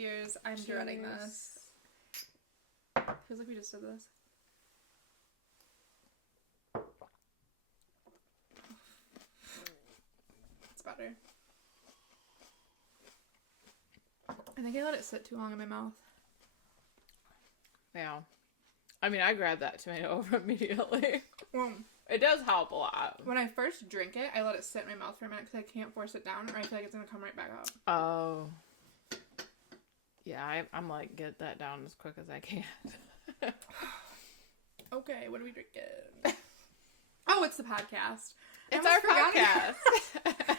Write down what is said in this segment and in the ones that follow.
Cheers. I'm dreading this. Feels like we just did this. It's better. I think I let it sit too long in my mouth. Yeah. I mean, I grabbed that tomato over immediately. Well, it does help a lot. When I first drink it, I let it sit in my mouth for a minute because I can't force it down or I feel like it's going to come right back up. Oh. Yeah, I'm like, get that down as quick as I can. Okay, what are we drinking? Oh, it's the podcast. It's our podcast.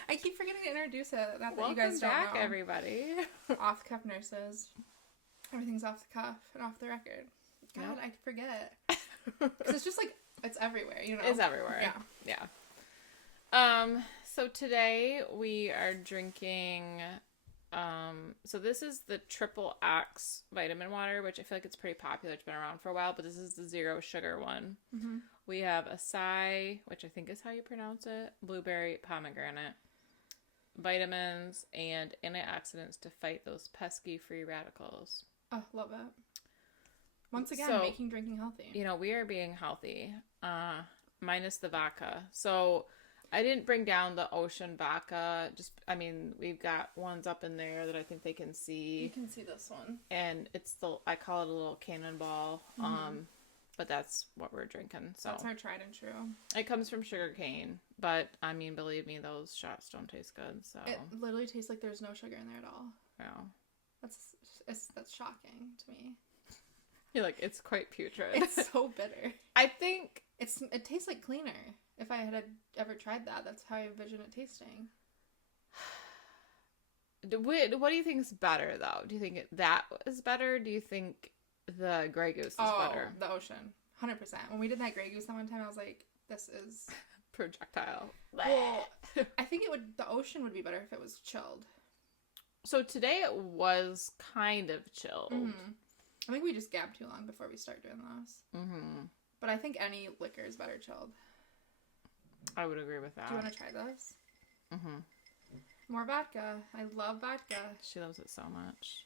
I keep forgetting to introduce it. Not that Welcome you guys don't back, know. Everybody. OffTheCuffNurses. Everything's off the cuff and off the record. God, yep. I forget. Because it's just like, it's everywhere, you know? It's everywhere. Yeah. So today we are drinking, so this is the Triple X vitamin water, which I feel like it's pretty popular. It's been around for a while, but this is the 0 sugar one. Mm-hmm. We have acai, which I think is how you pronounce it, blueberry, pomegranate, vitamins, and antioxidants to fight those pesky free radicals. Oh, love it. Once again, making drinking healthy. You know, we are being healthy, minus the vodka. So I didn't bring down the ocean vodka. We've got ones up in there that I think they can see. You can see this one. And it's I call it a little cannonball. Mm-hmm. But that's what we're drinking. So that's our tried and true. It comes from sugarcane, but I mean, believe me, those shots don't taste good. So it literally tastes like there's no sugar in there at all. Yeah. That's shocking to me. You're like, it's quite putrid. It's so bitter. I think it tastes like cleaner. If I had ever tried that, that's how I envision it tasting. What do you think is better, though? Do you think that is better? Do you think the Grey Goose is better? Oh, the ocean. 100%. When we did that Grey Goose that one time, I was like, this is... projectile. Well, I think the ocean would be better if it was chilled. So today it was kind of chilled. Mm-hmm. I think we just gabbed too long before we start doing this. Mm-hmm. But I think any liquor is better chilled. I would agree with that. Do you want to try this? Mm-hmm. More vodka. I love vodka. She loves it so much.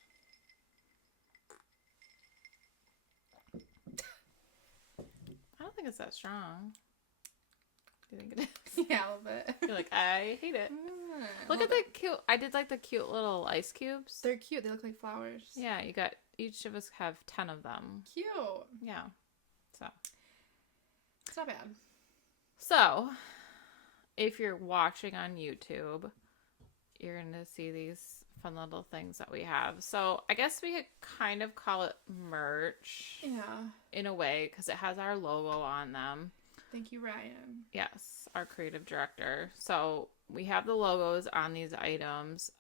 I don't think it's that strong. Do you think it is? Yeah, a little bit. You're like, I hate it. Look at the cute. I did like the cute little ice cubes. They're cute. They look like flowers. Yeah, each of us have 10 of them. Cute. Yeah. So. It's not bad. So, if you're watching on YouTube, you're going to see these fun little things that we have. So, I guess we could kind of call it merch. Yeah. In a way, because it has our logo on them. Thank you, Ryan. Yes, our creative director. So, we have the logos on these items.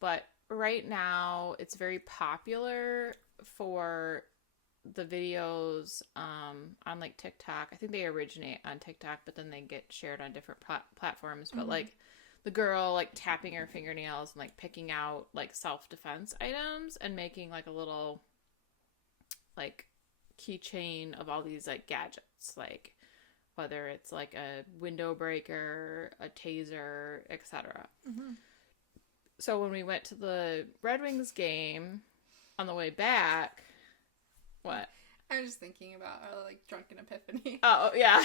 But right now, it's very popular for the videos on like TikTok. I think they originate on TikTok, but then they get shared on different platforms. But like the girl like tapping her fingernails and like picking out like self-defense items and making like a little like keychain of all these like gadgets, like whether it's like a window breaker, a taser, etc. Mm-hmm. So when we went to the Red Wings game on the way back, what? I was just thinking about our like drunken epiphany. Oh yeah.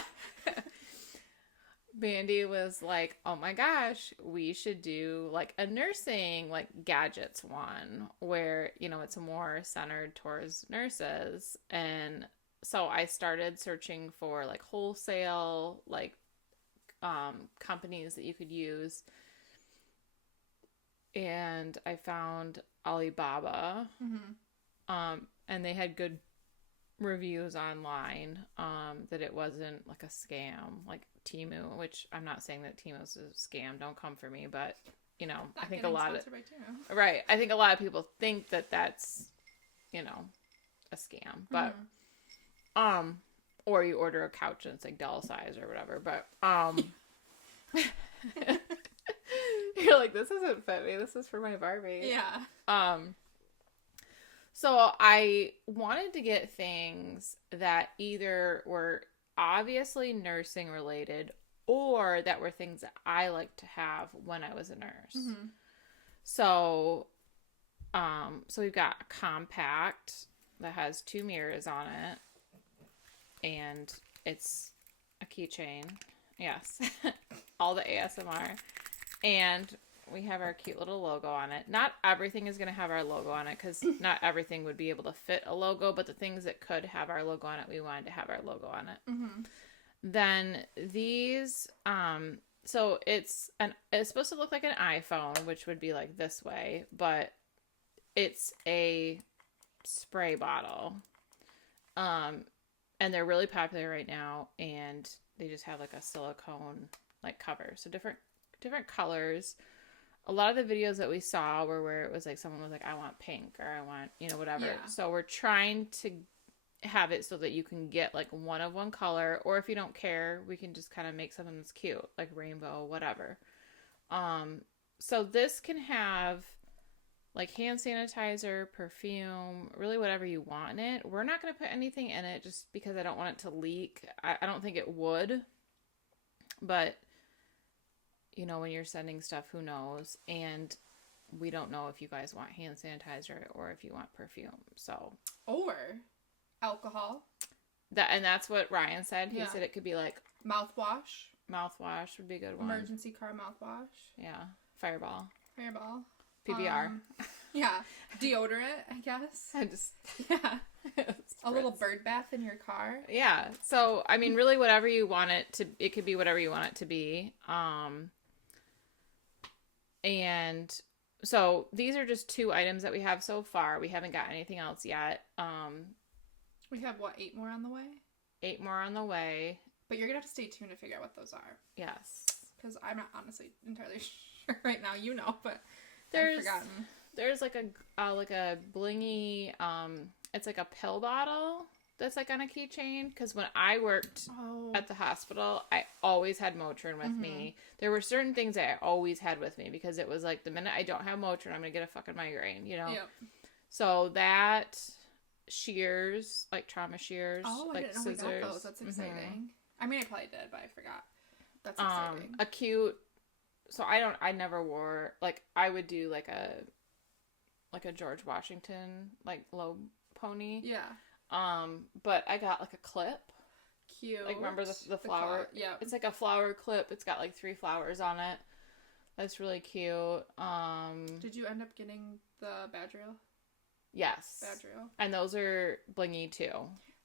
Mandy was like, oh my gosh, we should do like a nursing like gadgets one where, you know, it's more centered towards nurses. And so I started searching for like wholesale like companies that you could use. And I found Alibaba. Mm-hmm. And they had good reviews online that it wasn't like a scam like Temu, which I'm not saying that Temu's a scam, don't come for me, but you know, I think a lot of right, I think a lot of people think that that's, you know, a scam, but or you order a couch and it's like doll size or whatever, but you're like, this doesn't fit me, this is for my Barbie. Yeah. So I wanted to get things that either were obviously nursing related or that were things that I liked to have when I was a nurse. Mm-hmm. So So we've got a compact that has 2 mirrors on it, and it's a keychain. Yes. All the ASMR. And we have our cute little logo on it. Not everything is going to have our logo on it, because not everything would be able to fit a logo, but the things that could have our logo on it, we wanted to have our logo on it. Mm-hmm. Then these, so it's supposed to look like an iPhone, which would be like this way, but it's a spray bottle. And they're really popular right now, and they just have like a silicone like cover. So different colors. A lot of the videos that we saw were where it was like someone was like, I want pink, or I want, whatever. Yeah. So we're trying to have it so that you can get like one of one color, or if you don't care, we can just kind of make something that's cute, like rainbow, whatever. So this can have like hand sanitizer, perfume, really whatever you want in it. We're not going to put anything in it just because I don't want it to leak. I don't think it would, but when you're sending stuff, who knows? And we don't know if you guys want hand sanitizer or if you want perfume. So, or alcohol. That's what Ryan said. He said it could be like mouthwash. Mouthwash would be a good one. Emergency car mouthwash. Yeah. Fireball. PBR. Yeah. Deodorant, I guess. Yeah. A little bird bath in your car. Yeah. So, I mean, really whatever you want it could be whatever you want it to be. And so these are just 2 items that we have so far. We haven't got anything else yet. We have 8 more on the way? 8 more on the way. But you're going to have to stay tuned to figure out what those are. Yes. Because I'm not honestly entirely sure right now. But I've forgotten. There's like a blingy, it's like a pill bottle that's like on a keychain. Because when I worked at the hospital, I always had Motrin with me. There were certain things that I always had with me, because it was like, the minute I don't have Motrin, I'm going to get a fucking migraine, Yep. So that, shears, like trauma shears, like I didn't know we got those. That's exciting. I mean, I probably did, but I forgot. That's exciting. A cute, so I never wore, like, I would do like a George Washington, like, low pony. Yeah. But I got like a clip. Cute. Like, remember the flower? Yeah. It's like a flower clip. It's got like 3 flowers on it. That's really cute. Did you end up getting the badge reel? Yes. Badge reel. And those are blingy too.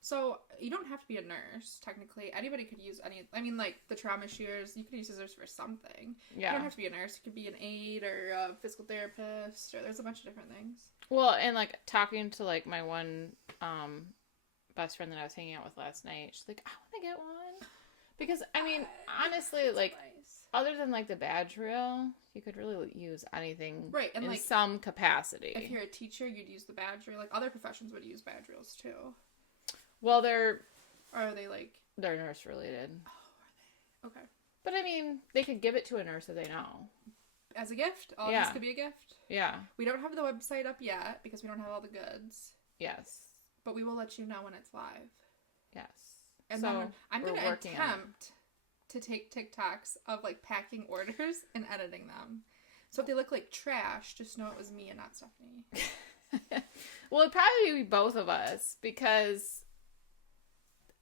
So you don't have to be a nurse, technically. Anybody could use any. I mean, like the trauma shears, you could use scissors for something. Yeah. You don't have to be a nurse. You could be an aide or a physical therapist, or there's a bunch of different things. Well, and like talking to like my one best friend that I was hanging out with last night, she's like, I want to get one. Because, I mean, honestly, like, nice. Other than like the badge reel, you could really use anything and in like, some capacity. If you're a teacher, you'd use the badge reel. Like, other professions would use badge reels too. Well, Or are they like... They're nurse related. Oh, are they? Okay. But I mean, they could give it to a nurse if they know. As a gift? All this could be a gift? Yeah. We don't have the website up yet because we don't have all the goods. Yes. But we will let you know when it's live. Yes. And so then I'm going to attempt to take TikToks of like packing orders and editing them. So if they look like trash, just know it was me and not Stephanie. Well, it'd probably be both of us, because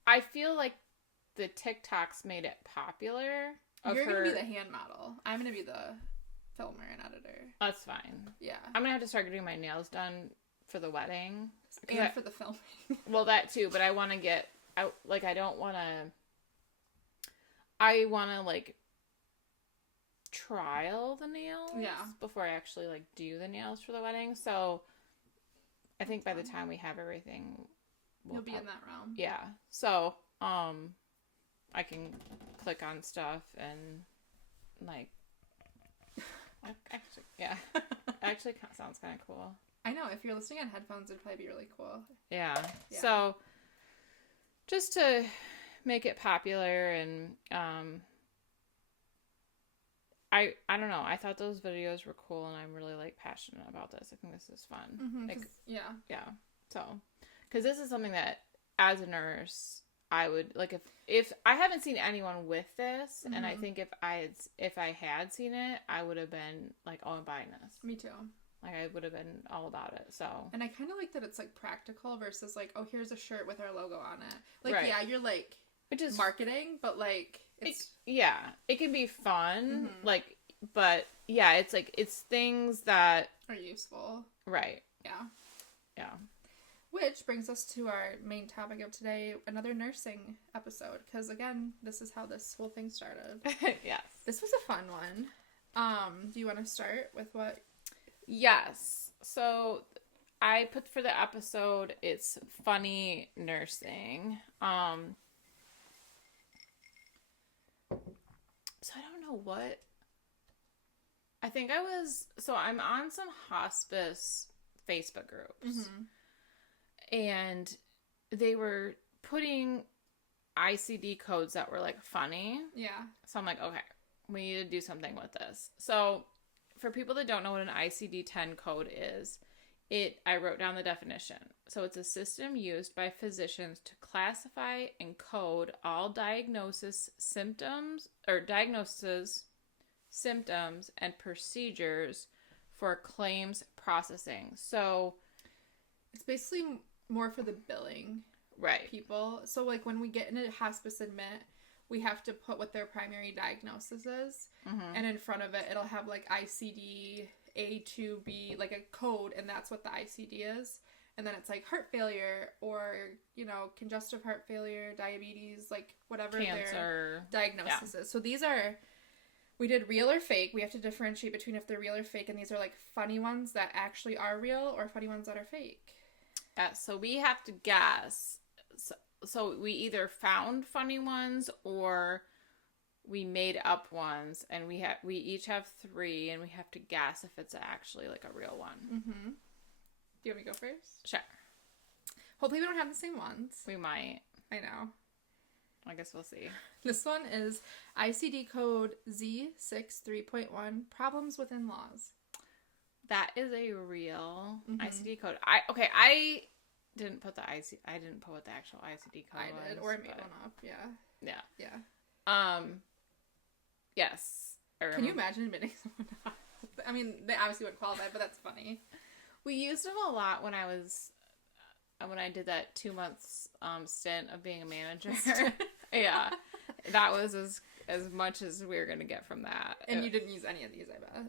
I feel like the TikToks made it popular. You're going to be the hand model. I'm going to be the filmer and editor. That's fine. Yeah. I'm going to have to start getting my nails done for the wedding. And for the filming. Well, that too, but I want to get out, like, I want to, like, trial the nails before I actually, like, do the nails for the wedding. So I think by the time we have everything, you'll be in that realm. Yeah. So, I can click on stuff and, like, actually, yeah. Actually sounds kind of cool. I know. If you're listening on headphones, it'd probably be really cool. Yeah. So, just to make it popular, and I don't know. I thought those videos were cool, and I'm really like passionate about this. I think this is fun. Mm-hmm, like, yeah. So, because this is something that, as a nurse, I would like if I haven't seen anyone with this, and I think if I had seen it, I would have been like, oh, I'm buying this. Me too. Like, I would have been all about it, so. And I kind of like that it's, like, practical versus, like, oh, here's a shirt with our logo on it. Like, right. yeah, you're, like, just marketing, but, like, it's... it can be fun, like, but, yeah, it's, like, it's things that... are useful. Right. Yeah. Yeah. Which brings us to our main topic of today, another nursing episode. Because, again, this is how this whole thing started. Yes. This was a fun one. Do you want to start with what... Yes. So I put for the episode, it's funny nursing. So I don't know what. I think I'm on some hospice Facebook groups. And they were putting ICD codes that were, like, funny. Yeah. So I'm like, okay, we need to do something with this. So for people that don't know what an ICD-10 code is, I wrote down the definition. So it's a system used by physicians to classify and code all symptoms, and procedures for claims processing. So it's basically more for the billing people. So, like, when we get in a hospice admit, we have to put what their primary diagnosis is. And in front of it, it'll have, like, ICD A2B, like, a code, and that's what the ICD is. And then it's, like, heart failure or, you know, congestive heart failure, diabetes, like, whatever their diagnosis is. So these are... we did real or fake. We have to differentiate between if they're real or fake, and these are, like, funny ones that actually are real or funny ones that are fake. Yeah, so we have to guess. So we either found funny ones or we made up ones, and we each have 3, and we have to guess if it's actually, like, a real one. Do you want me to go first? Sure. Hopefully we don't have the same ones. We might. I know. I guess we'll see. This one is ICD code Z63.1, problems with in-laws. That is a real ICD code. I didn't put I didn't put what the actual ICD code was. I did, or I made one up. Yeah. Yes. Can you imagine admitting someone? I mean, they obviously wouldn't qualify, but that's funny. We used them a lot when I did that 2 months stint of being a manager. Yeah, that was as much as we were gonna get from that. And you didn't use any of these, I bet.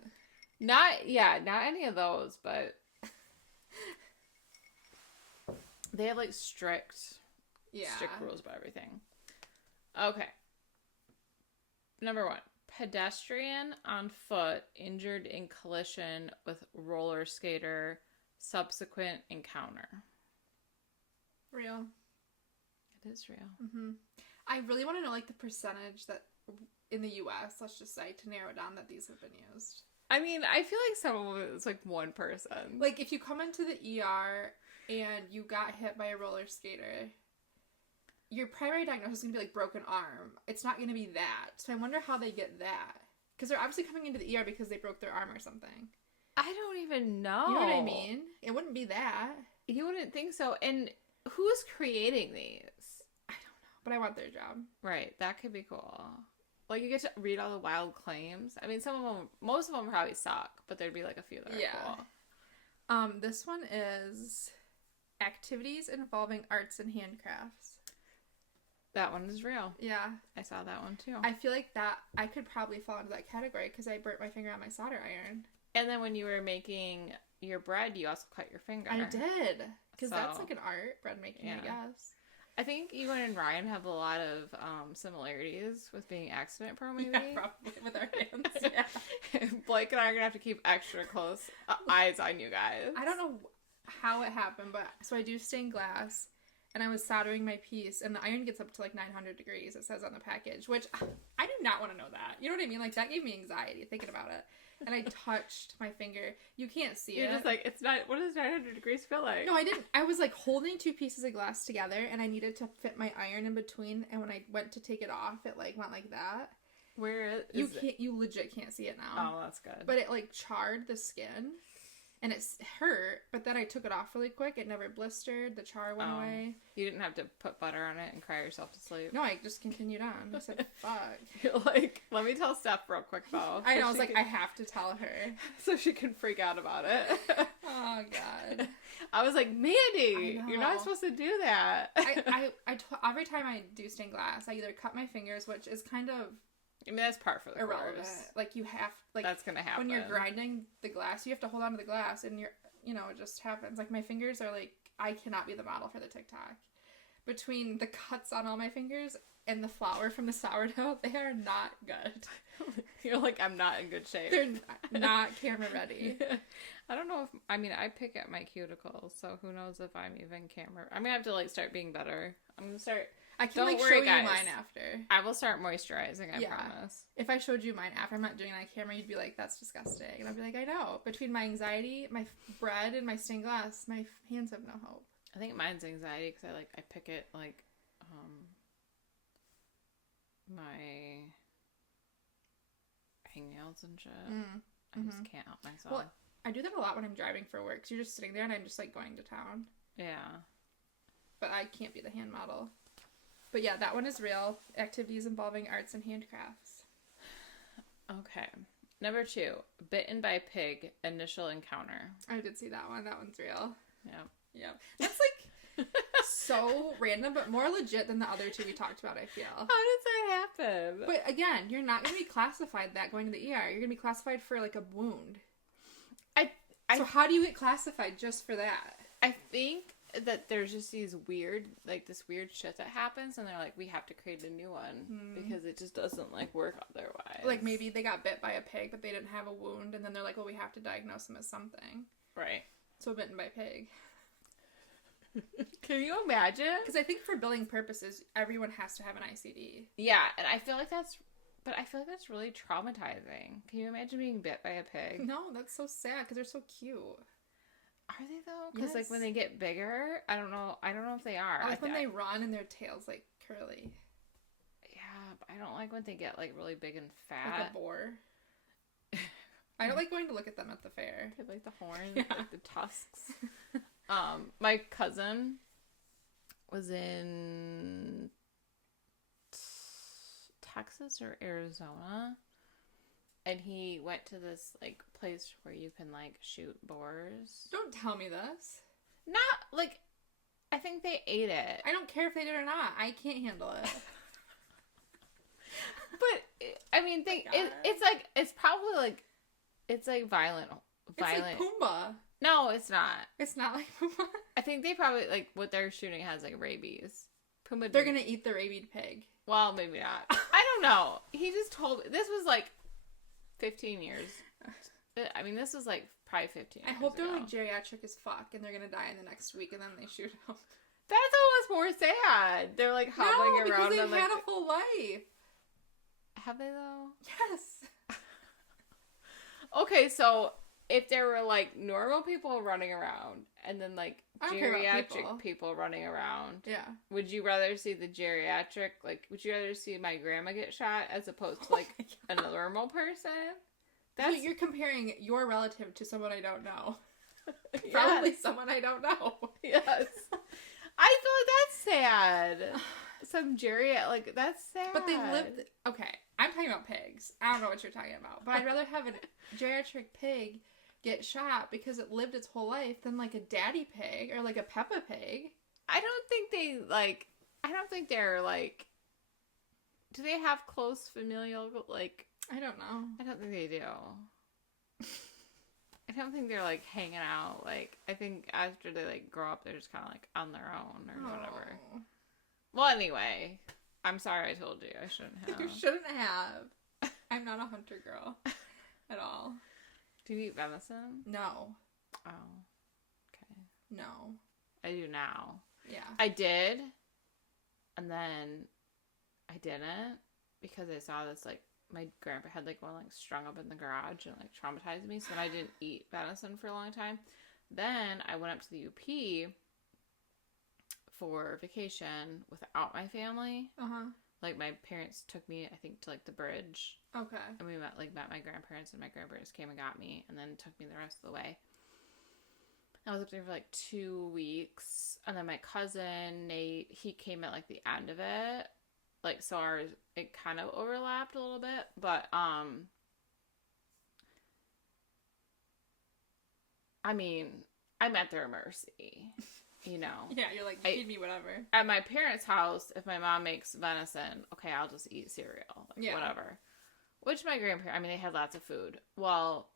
Not any of those, but they have, like, strict rules about everything. Okay. Number 1, pedestrian on foot injured in collision with roller skater, subsequent encounter. Real. It is real. I really want to know, like, the percentage that in the U.S., let's just say, to narrow down that these have been used. I mean, I feel like some of it's, like, one person. Like, if you come into the ER and you got hit by a roller skater, your primary diagnosis is going to be, like, broken arm. It's not going to be that. So I wonder how they get that. Because they're obviously coming into the ER because they broke their arm or something. I don't even know. You know what I mean? It wouldn't be that. You wouldn't think so. And who's creating these? I don't know. But I want their job. Right. That could be cool. Like, you get to read all the wild claims. I mean, most of them probably suck, but there'd be, like, a few that are cool. This one is activities involving arts and handcrafts. That one is real. Yeah. I saw that one, too. I feel like that I could probably fall into that category because I burnt my finger on my solder iron. And then when you were making your bread, you also cut your finger. I did. Because that's, like, an art, bread making, I guess. I think you and Ryan have a lot of similarities with being accident prone, maybe. Yeah, probably, with our hands. Yeah. Blake and I are going to have to keep extra close eyes on you guys. I don't know how it happened, but so I do stained glass, and I was soldering my piece, and the iron gets up to, like, 900 degrees, it says on the package, which I do not want to know that. You know what I mean? Like, that gave me anxiety thinking about it. And I touched my finger. You can't see it. You're just like, it's not, what does 900 degrees feel like? No, I didn't. I was, like, holding 2 pieces of glass together, and I needed to fit my iron in between, and when I went to take it off, it, like, went like that. Where is you legit can't see it now. Oh, that's good. But it, like, charred the skin. And it hurt, but then I took it off really quick. It never blistered. The char went away. You didn't have to put butter on it and cry yourself to sleep. No, I just continued on. I said, fuck. You're like, let me tell Steph real quick, though. I know. I was like, I have to tell her. So she can freak out about it. Oh, God. I was like, Mandy, you're not supposed to do that. Every time I do stained glass, I either cut my fingers, which is kind of... I mean, that's part for the irrelevant. course. Like, you have... like that's going to happen. When you're grinding the glass, you have to hold on to the glass, and it just happens. Like, my fingers are like... I cannot be the model for the TikTok. Between the cuts on all my fingers and the flour from the sourdough, they are not good. You're like, I'm not in good shape. They're not camera ready. I don't know if... I mean, I pick at my cuticles, so who knows if I'm even camera... I'm going to have to, like, start being better. I'm going to start... I can, don't worry, show guys. You mine after. I will start moisturizing, I promise. If I showed you mine after, I'm not doing it on camera, you'd be like, that's disgusting. And I'd be like, I know. Between my anxiety, my bread, and my stained glass, my hands have no hope. I think mine's anxiety, because I pick it, like, my hangnails and shit. I just can't help myself. Well, I do that a lot when I'm driving for work, because you're just sitting there, and I'm just, like, going to town. Yeah. But I can't be the hand model. But yeah, that one is real. Activities involving arts and handcrafts. Okay. Number 2, bitten by pig, initial encounter. I did see that one. That one's real. Yep. That's like so random, but more legit than the other 2 we talked about, I feel. How does that happen? But again, you're not going to be classified that going to the ER. You're going to be classified for like a wound. So how do you get classified just for that? I think that there's just this weird shit that happens, and they're like, we have to create a new one because it just doesn't like work otherwise. Like maybe they got bit by a pig, but they didn't have a wound, and then they're like, well, we have to diagnose them as something. Right. So bitten by pig. Can you imagine? Because I think for billing purposes, everyone has to have an ICD. Yeah, and I feel like that's really traumatizing. Can you imagine being bit by a pig? No, that's so sad because they're so cute. Are they though? Because like when they get bigger, I don't know if they are. I like when they run and their tail's like curly. Yeah, but I don't like when they get like really big and fat. Like a boar. I don't like going to look at them at the fair. They have like the horns, like the tusks. My cousin was in Texas or Arizona, and he went to this like place where you can like shoot boars. Don't tell me this. Not like, I think they ate it. I don't care if they did or not. I can't handle it. But I mean, it's probably like, it's like violent. It's like Pumbaa. No, it's not. It's not like Pumbaa. I think they probably like what they're shooting has like rabies. Pumbaa. They're gonna eat the rabied pig. Well, maybe not. I don't know. He just told me this was like 15 years. I mean, this was like probably 15 years I hope they're ago. like geriatric as fuck and they're gonna die in the next week and then they shoot them. That's almost more sad. They're like hobbling around. Because they had a full life. Have they though? Yes. Okay, so if there were like normal people running around and then like geriatric people running around, yeah, would you rather see the geriatric, like would you rather see my grandma get shot as opposed to like a normal person? So you're comparing your relative to someone I don't know. Probably someone I don't know. Yes. I feel like that's sad. Some like that's sad. But they lived. Okay, I'm talking about pigs. I don't know what you're talking about, but I'd rather have a geriatric pig get shot because it lived its whole life than like a daddy pig or like a Peppa Pig. I don't think they're like. Do they have close familial like? I don't know. I don't think they do. I don't think they're like hanging out. Like I think after they like grow up, they're just kind of like on their own or whatever. Well, anyway, I'm sorry I told you. I shouldn't have. You shouldn't have. I'm not a hunter girl at all. Do you eat venison? No. Oh. Okay. No. I do now. Yeah. I did. And then I didn't because I saw this like my grandpa had like one like strung up in the garage and like traumatized me. So then I didn't eat venison for a long time. Then I went up to the UP for vacation without my family. Like my parents took me, I think, to like the bridge. Okay. And we met my grandparents, and my grandparents came and got me and then took me the rest of the way. I was up there for like 2 weeks. And then my cousin, Nate, he came at like the end of it. Like, so ours, it kind of overlapped a little bit. But, I mean, I'm at their mercy, you know? Yeah, you're like, feed me whatever. At my parents' house, if my mom makes venison, okay, I'll just eat cereal. Like, whatever. Which my grandparents, I mean, they had lots of food. Well,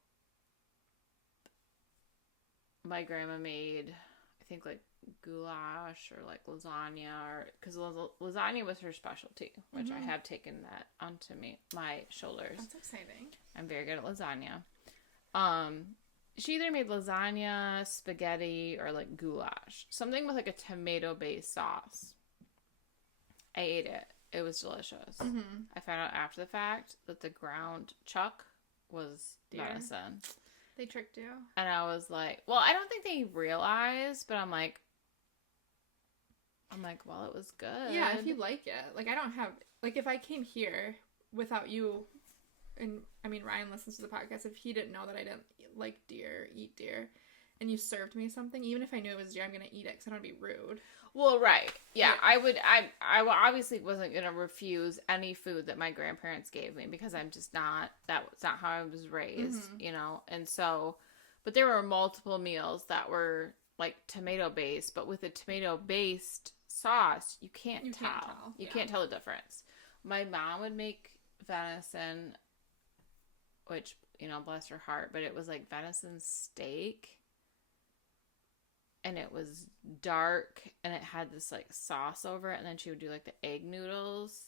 my grandma made, I think, like, goulash or, like, lasagna. Because lasagna was her specialty, which I have taken that onto my shoulders. That's exciting. I'm very good at lasagna. She either made lasagna, spaghetti, or, like, goulash. Something with, like, a tomato-based sauce. I ate it. It was delicious. I found out after the fact that the ground chuck was venison. They tricked you. And I was like, well, I don't think they realized, but I'm like, well, it was good. Yeah, if you like it. Like, I don't have, like, if I came here without you, and, I mean, Ryan listens to the podcast, if he didn't know that I didn't like deer, eat deer, and you served me something, even if I knew it was deer, I'm going to eat it because I don't want to be rude. Well, right. Yeah, I obviously wasn't going to refuse any food that my grandparents gave me because I'm just not, that's not how I was raised, you know? And so, but there were multiple meals that were, like, tomato-based, but with a tomato-based sauce, you can't tell. You can't tell the difference. My mom would make venison, which, you know, bless her heart, but it was like venison steak. And it was dark, and it had this, like, sauce over it, and then she would do, like, the egg noodles.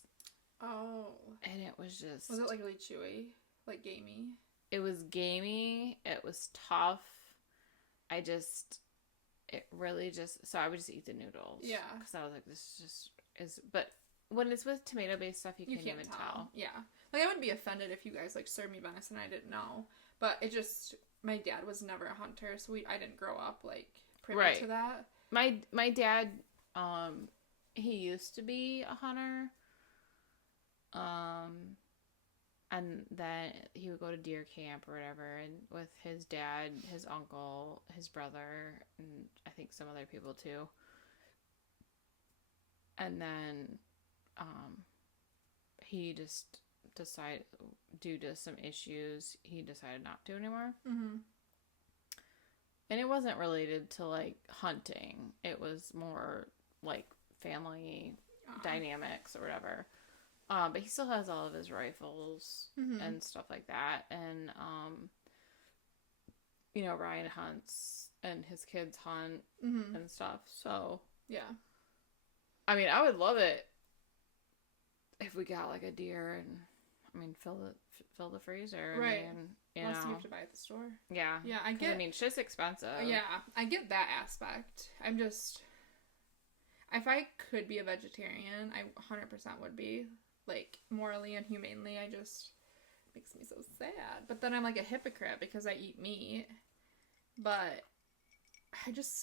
Oh. And it was just... Was it, like, really chewy? Like, gamey? It was gamey. It was tough. It really just... So I would just eat the noodles. Yeah. Because I was like, this just is... But when it's with tomato-based stuff, you can't even tell. Yeah. Like, I wouldn't be offended if you guys, like, served me venison and I didn't know. But it just... My dad was never a hunter, so I didn't grow up, like... Right to that. My dad, he used to be a hunter, and then he would go to deer camp or whatever, and with his dad, his uncle, his brother, and I think some other people too. And then, he just decided, due to some issues, he decided not to anymore. And it wasn't related to, like, hunting. It was more, like, family dynamics or whatever. But he still has all of his rifles and stuff like that. And, you know, Ryan hunts and his kids hunt and stuff. So, yeah. I mean, I would love it if we got, like, a deer and, I mean, fill the freezer. Right. I mean, you Unless know. you have to buy at the store. Yeah. Yeah, I mean, shit's expensive. Yeah, I get that aspect. I'm just... If I could be a vegetarian, I 100% would be. Like, morally and humanely, I just... Makes me so sad. But then I'm like a hypocrite because I eat meat. But...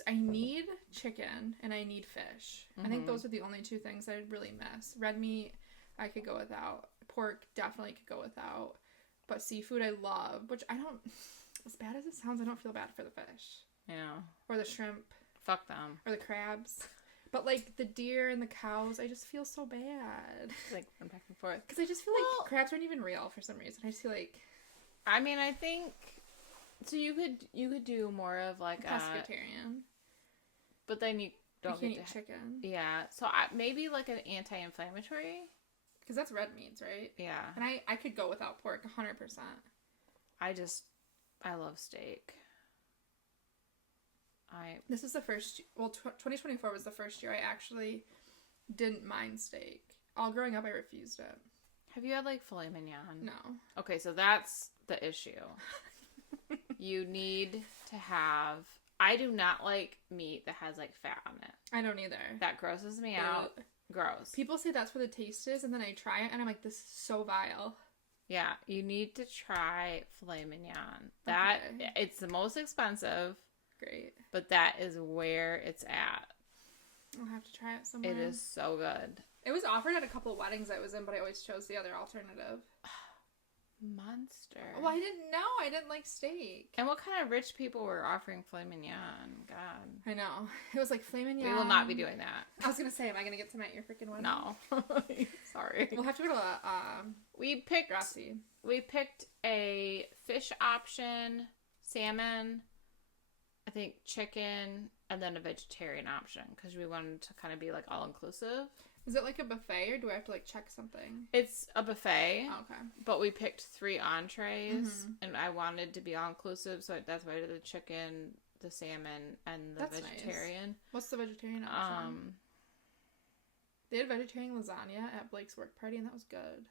I need chicken and I need fish. I think those are the only two things I really miss. Red meat, I could go without. Pork, definitely could go without. But seafood I love, which I don't, as bad as it sounds, I don't feel bad for the fish. Yeah. Or the shrimp. Fuck them. Or the crabs. But, like, the deer and the cows, I just feel so bad. Like, I'm back and forth. Because I just feel like crabs aren't even real for some reason. I just feel like... I mean, I think... So you could do more of, like, a... pescatarian. But then you don't get eat chicken. Yeah. So maybe, like, an anti-inflammatory... Because that's red meats, right? Yeah. And I could go without pork 100%. I love steak. This is the first... Well, 2024 was the first year I actually didn't mind steak. All growing up, I refused it. Have you had, like, filet mignon? No. Okay, so that's the issue. You need to have... I do not like meat that has, like, fat on it. I don't either. That grosses me out. Gross. People say that's where the taste is, and then I try it, and I'm like, this is so vile. Yeah, you need to try filet mignon. That It's the most expensive. Great. But that is where it's at. I'll have to try it somewhere. It is so good. It was offered at a couple of weddings I was in, but I always chose the other alternative. Monster. Well, I didn't know. I didn't like steak. And what kind of rich people were offering filet mignon? God. I know. It was like filet mignon. We will not be doing that. I was going to say, am I going to get some at your freaking wedding? No. Sorry. We'll have to go to we picked Grassy. We picked a fish option, salmon, I think chicken, and then a vegetarian option because we wanted to kind of be like all inclusive. Is it like a buffet or do I have to like check something? It's a buffet. Oh, okay. But we picked 3 entrees and I wanted to be all inclusive, so that's why I did the chicken, the salmon, and the that's vegetarian. Nice. What's the vegetarian option? They had vegetarian lasagna at Blake's work party and that was good.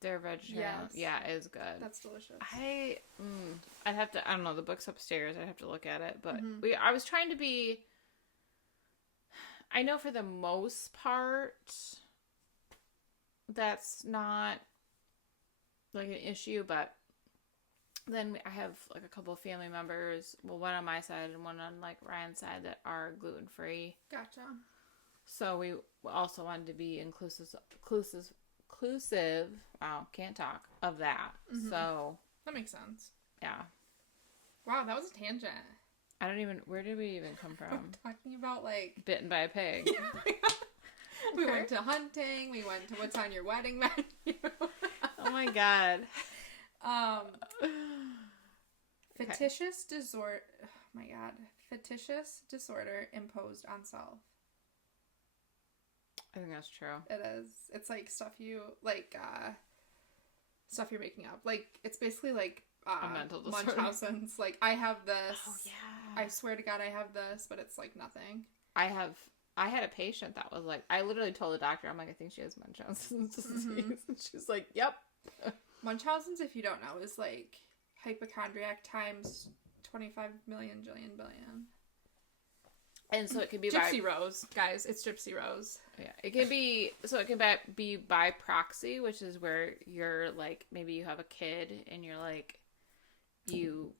Their vegetarian, yes. Yeah, it is good. That's delicious. I'd have to. I don't know. The book's upstairs. I'd have to look at it. But I was trying to be. I know for the most part, that's not like an issue. But then I have like a couple of family members. Well, one on my side and one on like Ryan's side that are gluten free. Gotcha. So we also wanted to be inclusive. Wow, can't talk of that. So that makes sense. Yeah. Wow, that was a tangent. Where did we even come from? We're talking about like bitten by a pig. We went to hunting. We went to what's on your wedding menu. Oh my god. Fictitious disorder. Oh my god. Fictitious disorder imposed on self. I think that's true. It is. It's like stuff you stuff you're making up. Like it's basically like a mental disorder. Munchausen's. Like I have this. Oh yeah. I swear to God, I have this, but it's like nothing. I had a patient that was like, I literally told the doctor, I'm like, I think she has Munchausen's disease, and she was like, yep. Munchausen's, if you don't know, is like hypochondriac times 25 million jillion billion. And so it could be Gypsy Rose, guys. It's Gypsy Rose. Yeah, it can be. So it can be by proxy, which is where you're like, maybe you have a kid and you're like, you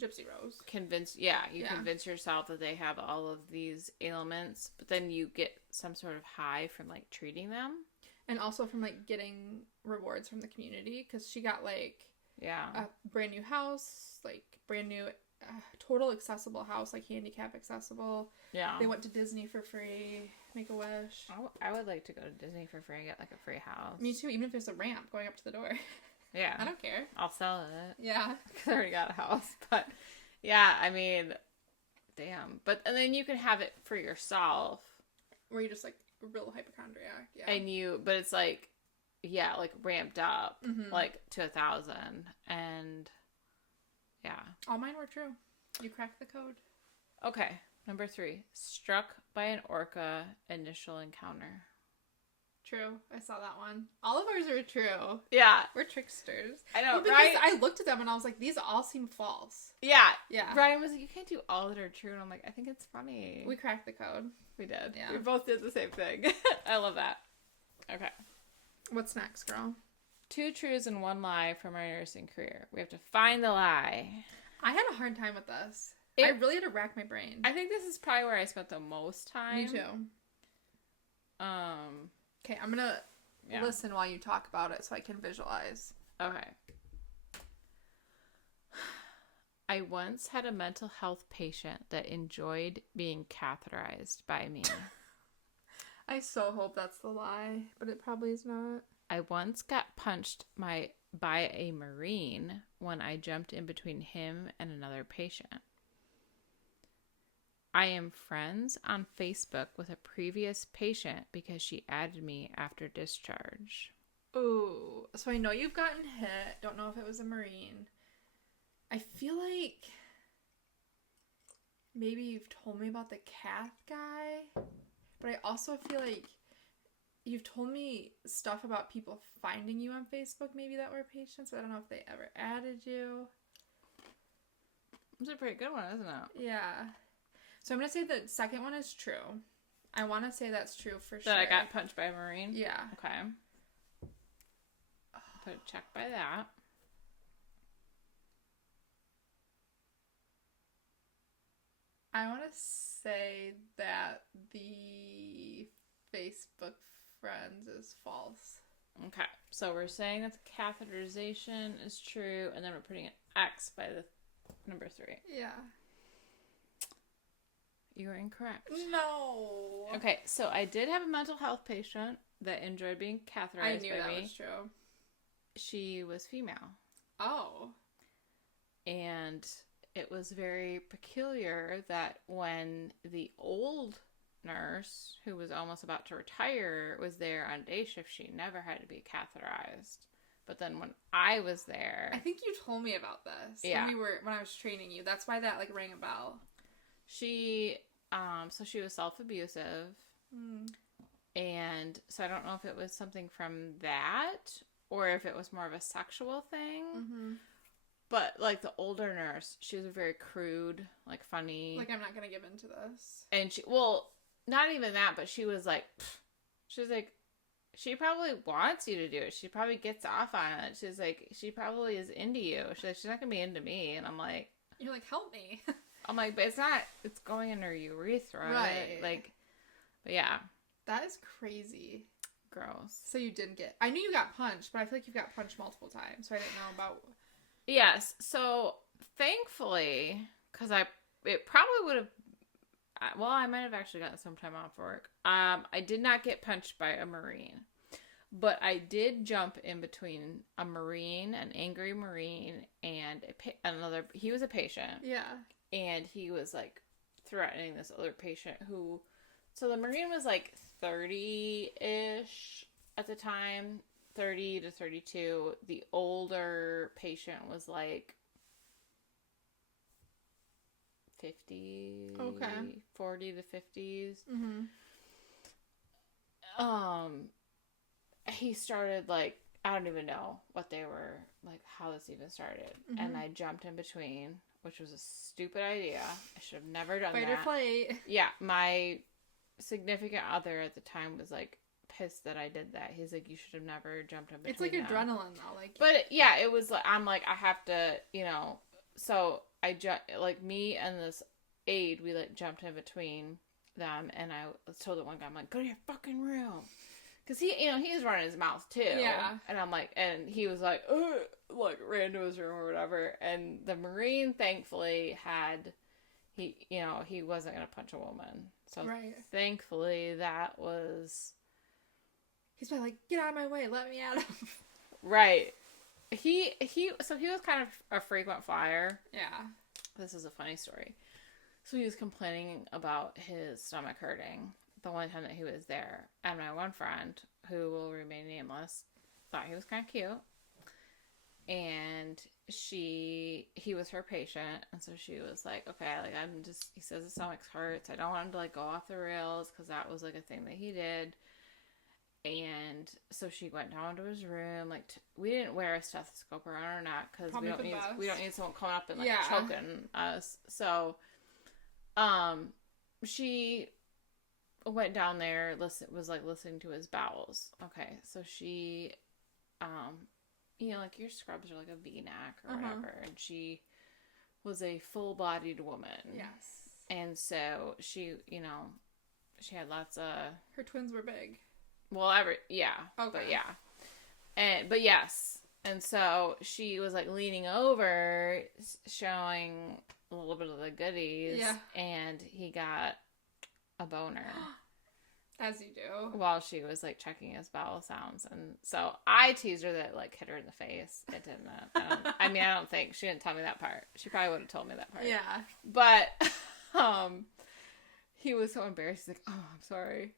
Gypsy Rose convince yourself that they have all of these ailments, but then you get some sort of high from like treating them, and also from like getting rewards from the community because she got like a brand new house, like brand new. Total accessible house, like handicap accessible. Yeah. They went to Disney for free. Make-A-Wish. I would like to go to Disney for free and get like a free house. Me too, even if there's a ramp going up to the door. Yeah. I don't care. I'll sell it. Yeah. Because I already got a house. But yeah, I mean, damn. And then you can have it for yourself. Where you're just like a real hypochondriac. Yeah. But it's like, yeah, like ramped up like to 1,000 and. Yeah. All mine were true. You cracked the code. Okay. Number 3. Struck by an orca initial encounter. True. I saw that one. All of ours are true. Yeah. We're tricksters. I know, well, because I looked at them and I was like, these all seem false. Yeah. Yeah. Brian was like, you can't do all that are true. And I'm like, I think it's funny. We cracked the code. We did. Yeah. We both did the same thing. I love that. Okay. What's next, girl? 2 truths and 1 lie from our nursing career. We have to find the lie. I had a hard time with this. I really had to rack my brain. I think this is probably where I spent the most time. Me too. Okay, I'm gonna listen while you talk about it so I can visualize. Okay. I once had a mental health patient that enjoyed being catheterized by me. I so hope that's the lie, but it probably is not. I once got punched by a Marine when I jumped in between him and another patient. I am friends on Facebook with a previous patient because she added me after discharge. Ooh, so I know you've gotten hit. Don't know if it was a Marine. I feel like maybe you've told me about the cath guy, but I also feel like you've told me stuff about people finding you on Facebook, maybe that were patients, but I don't know if they ever added you. It's a pretty good one, isn't it? Yeah. So I'm going to say the second one is true. I want to say that's true for sure. That I got punched by a Marine? Yeah. Okay. Put a check by that. I want to say that the Facebook friends is false. Okay, so we're saying that the catheterization is true, and then we're putting an X by the number 3. Yeah. You are incorrect. No. Okay, so I did have a mental health patient that enjoyed being catheterized by me. I knew that was true. She was female. Oh. And it was very peculiar that when the old nurse, who was almost about to retire, was there on day shift, she never had to be catheterized. But then when I was there... I think you told me about this. Yeah. When I was training you. That's why that, like, rang a bell. She, so she was self-abusive. And so I don't know if it was something from that or if it was more of a sexual thing. Mm-hmm. But, like, the older nurse, she was very crude, like, funny. Like, I'm not going to give into this. And she, well, not even that, but she was like, she probably wants you to do it. She probably gets off on it. She's like, she probably is into you. She's like, she's not going to be into me. And I'm like... You're like, help me. I'm like, but it's going in her urethra. Right. Like, but yeah. That is crazy. Gross. So you didn't get... I knew you got punched, but I feel like you got punched multiple times, so I didn't know about... Yes. So, thankfully, because it probably would have... Well, I might have actually gotten some time off work. I did not get punched by a Marine. But I did jump in between a Marine, an angry Marine, and another... He was a patient. Yeah. And he was, like, threatening this other patient who... So the Marine was, like, 30-ish at the time. 30 to 32. The older patient was, like, 50. Okay. 40 to 50s. Mm-hmm. He started, like... I don't even know what they were... Like, how this even started. Mm-hmm. And I jumped in between... Which was a stupid idea. I should have never done that. Fight or flight. Yeah, my significant other at the time was, like, pissed that I did that. He's like, you should have never jumped in between. It's like them. Adrenaline, though. Like, but, yeah, it was, like, I'm like, I have to, you know. So, like, me and this aide, we, like, jumped in between them. And I told the one guy, I'm like, go to your fucking room. Because he, you know, he's running his mouth, too. Yeah. And I'm like, and he was like, ugh, like, ran to his room or whatever. And the Marine, thankfully, he wasn't going to punch a woman. So, right. Thankfully, that was... He's probably like, get out of my way, let me out of... Right. So he was kind of a frequent flyer. Yeah. This is a funny story. So he was complaining about his stomach hurting the one time that he was there. And my one friend, who will remain nameless, thought he was kind of cute. And he was her patient. And so she was like, okay, like, he says his stomach hurts. I don't want him to, like, go off the rails, because that was, like, a thing that he did. And so she went down to his room. Like, we didn't wear a stethoscope around or not, because we don't need someone coming up and, like, choking us. So, she went down there, was like listening to his bowels. Okay, so she, you know, like, your scrubs are like a V-neck or whatever, and she was a full-bodied woman. Yes. And so she, you know, she had lots of... Her twins were big. Well, yeah. Okay. But yeah. But yes. And so she was, like, leaning over, showing a little bit of the goodies. Yeah. And he got a boner. As you do. While she was, like, checking his bowel sounds. And so I teased her that it, like, hit her in the face. It didn't. I don't think. She didn't tell me that part. She probably would have told me that part. Yeah. But, he was so embarrassed. He's like, oh, I'm sorry.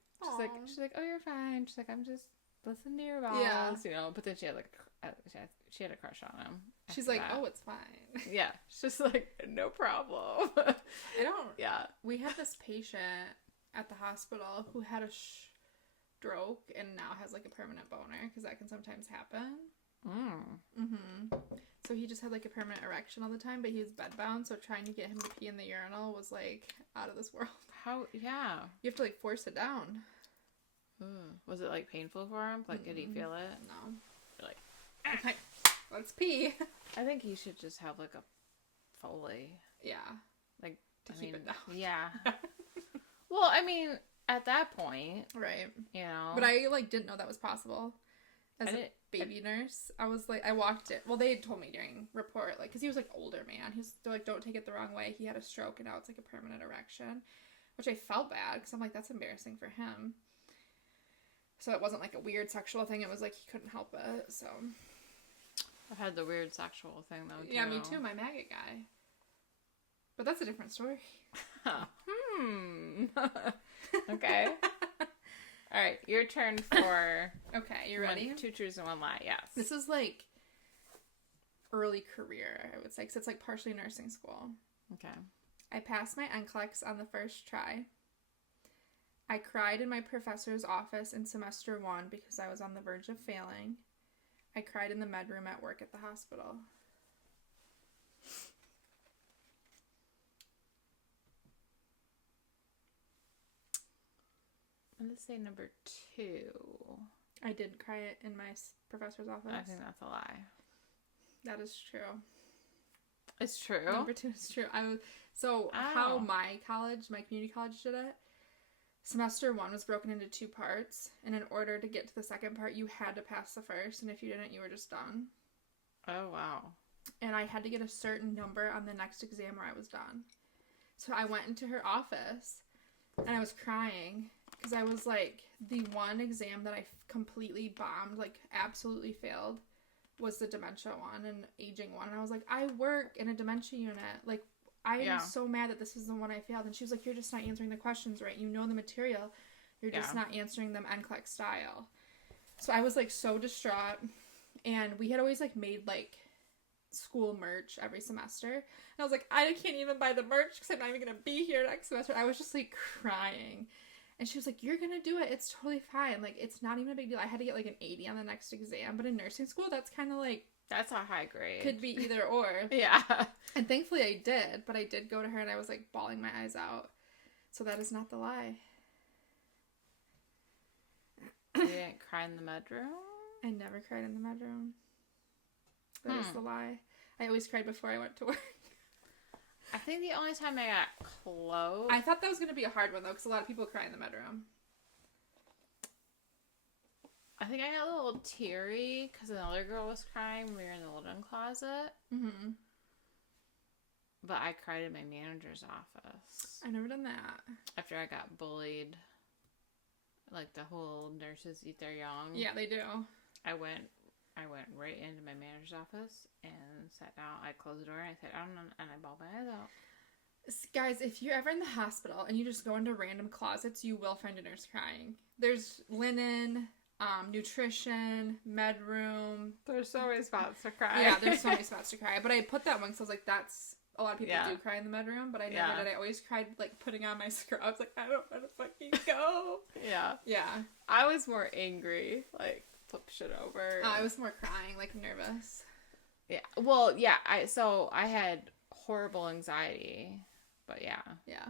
She's like, oh, you're fine. She's like, I'm just listening to your bowels, you know. But then she had, like, she had a crush on him. She's like, oh, it's fine. Yeah. She's like, no problem. Yeah. We had this patient at the hospital who had a stroke and now has, like, a permanent boner, because that can sometimes happen. So he just had, like, a permanent erection all the time, but he was bedbound, so trying to get him to pee in the urinal was, like, out of this world. How? Yeah. You have to, like, force it down. Was it, like, painful for him? Like, did he feel it? No. You're like, okay, let's pee. I think you should just have, like, a Foley. Yeah. Like, to keep it down. Yeah. Well, I mean, at that point. Right. You know. But I, like, didn't know that was possible. as a baby nurse. I was like, I walked it. Well, they had told me during report, like, because he was like older man. They're like, don't take it the wrong way. He had a stroke and now it's like a permanent erection, which I felt bad because I'm like, that's embarrassing for him. So it wasn't like a weird sexual thing. It was like he couldn't help it. So I've had the weird sexual thing though. Too. Yeah, me too. My maggot guy. But that's a different story. Okay. All right, your turn for... Okay, you ready? 2 truths and 1 lie, yes. This is like early career, I would say, because it's like partially nursing school. Okay. I passed my NCLEX on the first try. I cried in my professor's office in semester 1 because I was on the verge of failing. I cried in the med room at work at the hospital. I'm going to say number 2. I did cry in my professor's office. I think that's a lie. That is true. It's true? Number 2 is true. How my community college did it, semester 1 was broken into 2 parts, and in order to get to the second part, you had to pass the first, and if you didn't, you were just done. Oh, wow. And I had to get a certain number on the next exam or I was done. So I went into her office, and I was crying, because I was like, the one exam that I completely bombed, like absolutely failed, was the dementia one and aging one. And I was like, I work in a dementia unit. Like, I am so mad that this is the one I failed. And she was like, you're just not answering the questions right. You know the material. You're just not answering them NCLEX style. So I was like so distraught. And we had always like made like school merch every semester. And I was like, I can't even buy the merch because I'm not even going to be here next semester. I was just like crying. And she was like, you're going to do it. It's totally fine. Like, it's not even a big deal. I had to get like an 80 on the next exam. But in nursing school, that's kind of like... That's a high grade. Could be either or. Yeah. And thankfully I did. But I did go to her and I was like bawling my eyes out. So that is not the lie. You didn't cry in the med room? I never cried in the med room. That is the lie. I always cried before I went to work. I think the only time I got close... I thought that was going to be a hard one, though, because a lot of people cry in the med room. I think I got a little teary because another girl was crying when we were in the living closet. Mm-hmm. But I cried in my manager's office. I've never done that. After I got bullied. Like, the whole nurses eat their young. Yeah, they do. I went right into my manager's office and sat down. I closed the door and I sat down and I bawled my eyes out. Guys, if you're ever in the hospital and you just go into random closets, you will find a nurse crying. There's linen, nutrition, med room. There's so many spots to cry. Yeah, there's so many spots to cry. But I put that one because I was like, that's... A lot of people do cry in the med room, but I never did. I always cried, like, putting on my scrubs. Like, I don't want to fucking go. Yeah. I was more angry. Like, flip shit over. I was more crying, like, nervous. Yeah. Well, yeah. I had horrible anxiety, but yeah. Yeah.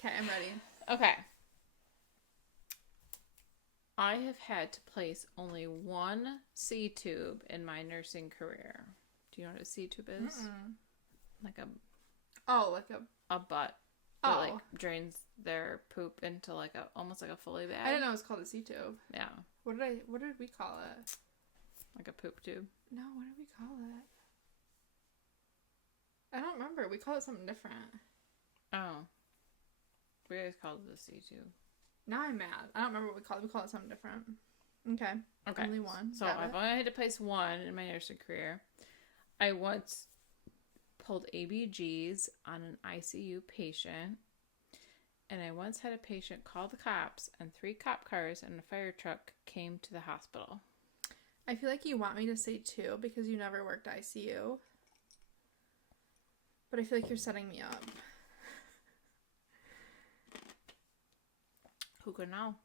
Okay, I'm ready. Okay. I have had to place only one C-tube in my nursing career. Do you know what a C-tube is? Like a... Oh, like a butt. Oh. That, like, drains their poop into, like, almost like a Foley bag. I didn't know it was called a C-tube. Yeah. What did we call it? Like a poop tube. No, what did we call it? I don't remember. We call it something different. Oh. We always called it a C-tube. Now I'm mad. I don't remember what we called it. We call it something different. Okay. Only one. So I've only had to place one in my nursing career. I once pulled ABGs on an ICU patient, and I once had a patient call the cops, and 3 cop cars and a fire truck came to the hospital. I feel like you want me to say 2 because you never worked ICU, but I feel like you're setting me up. Who could know?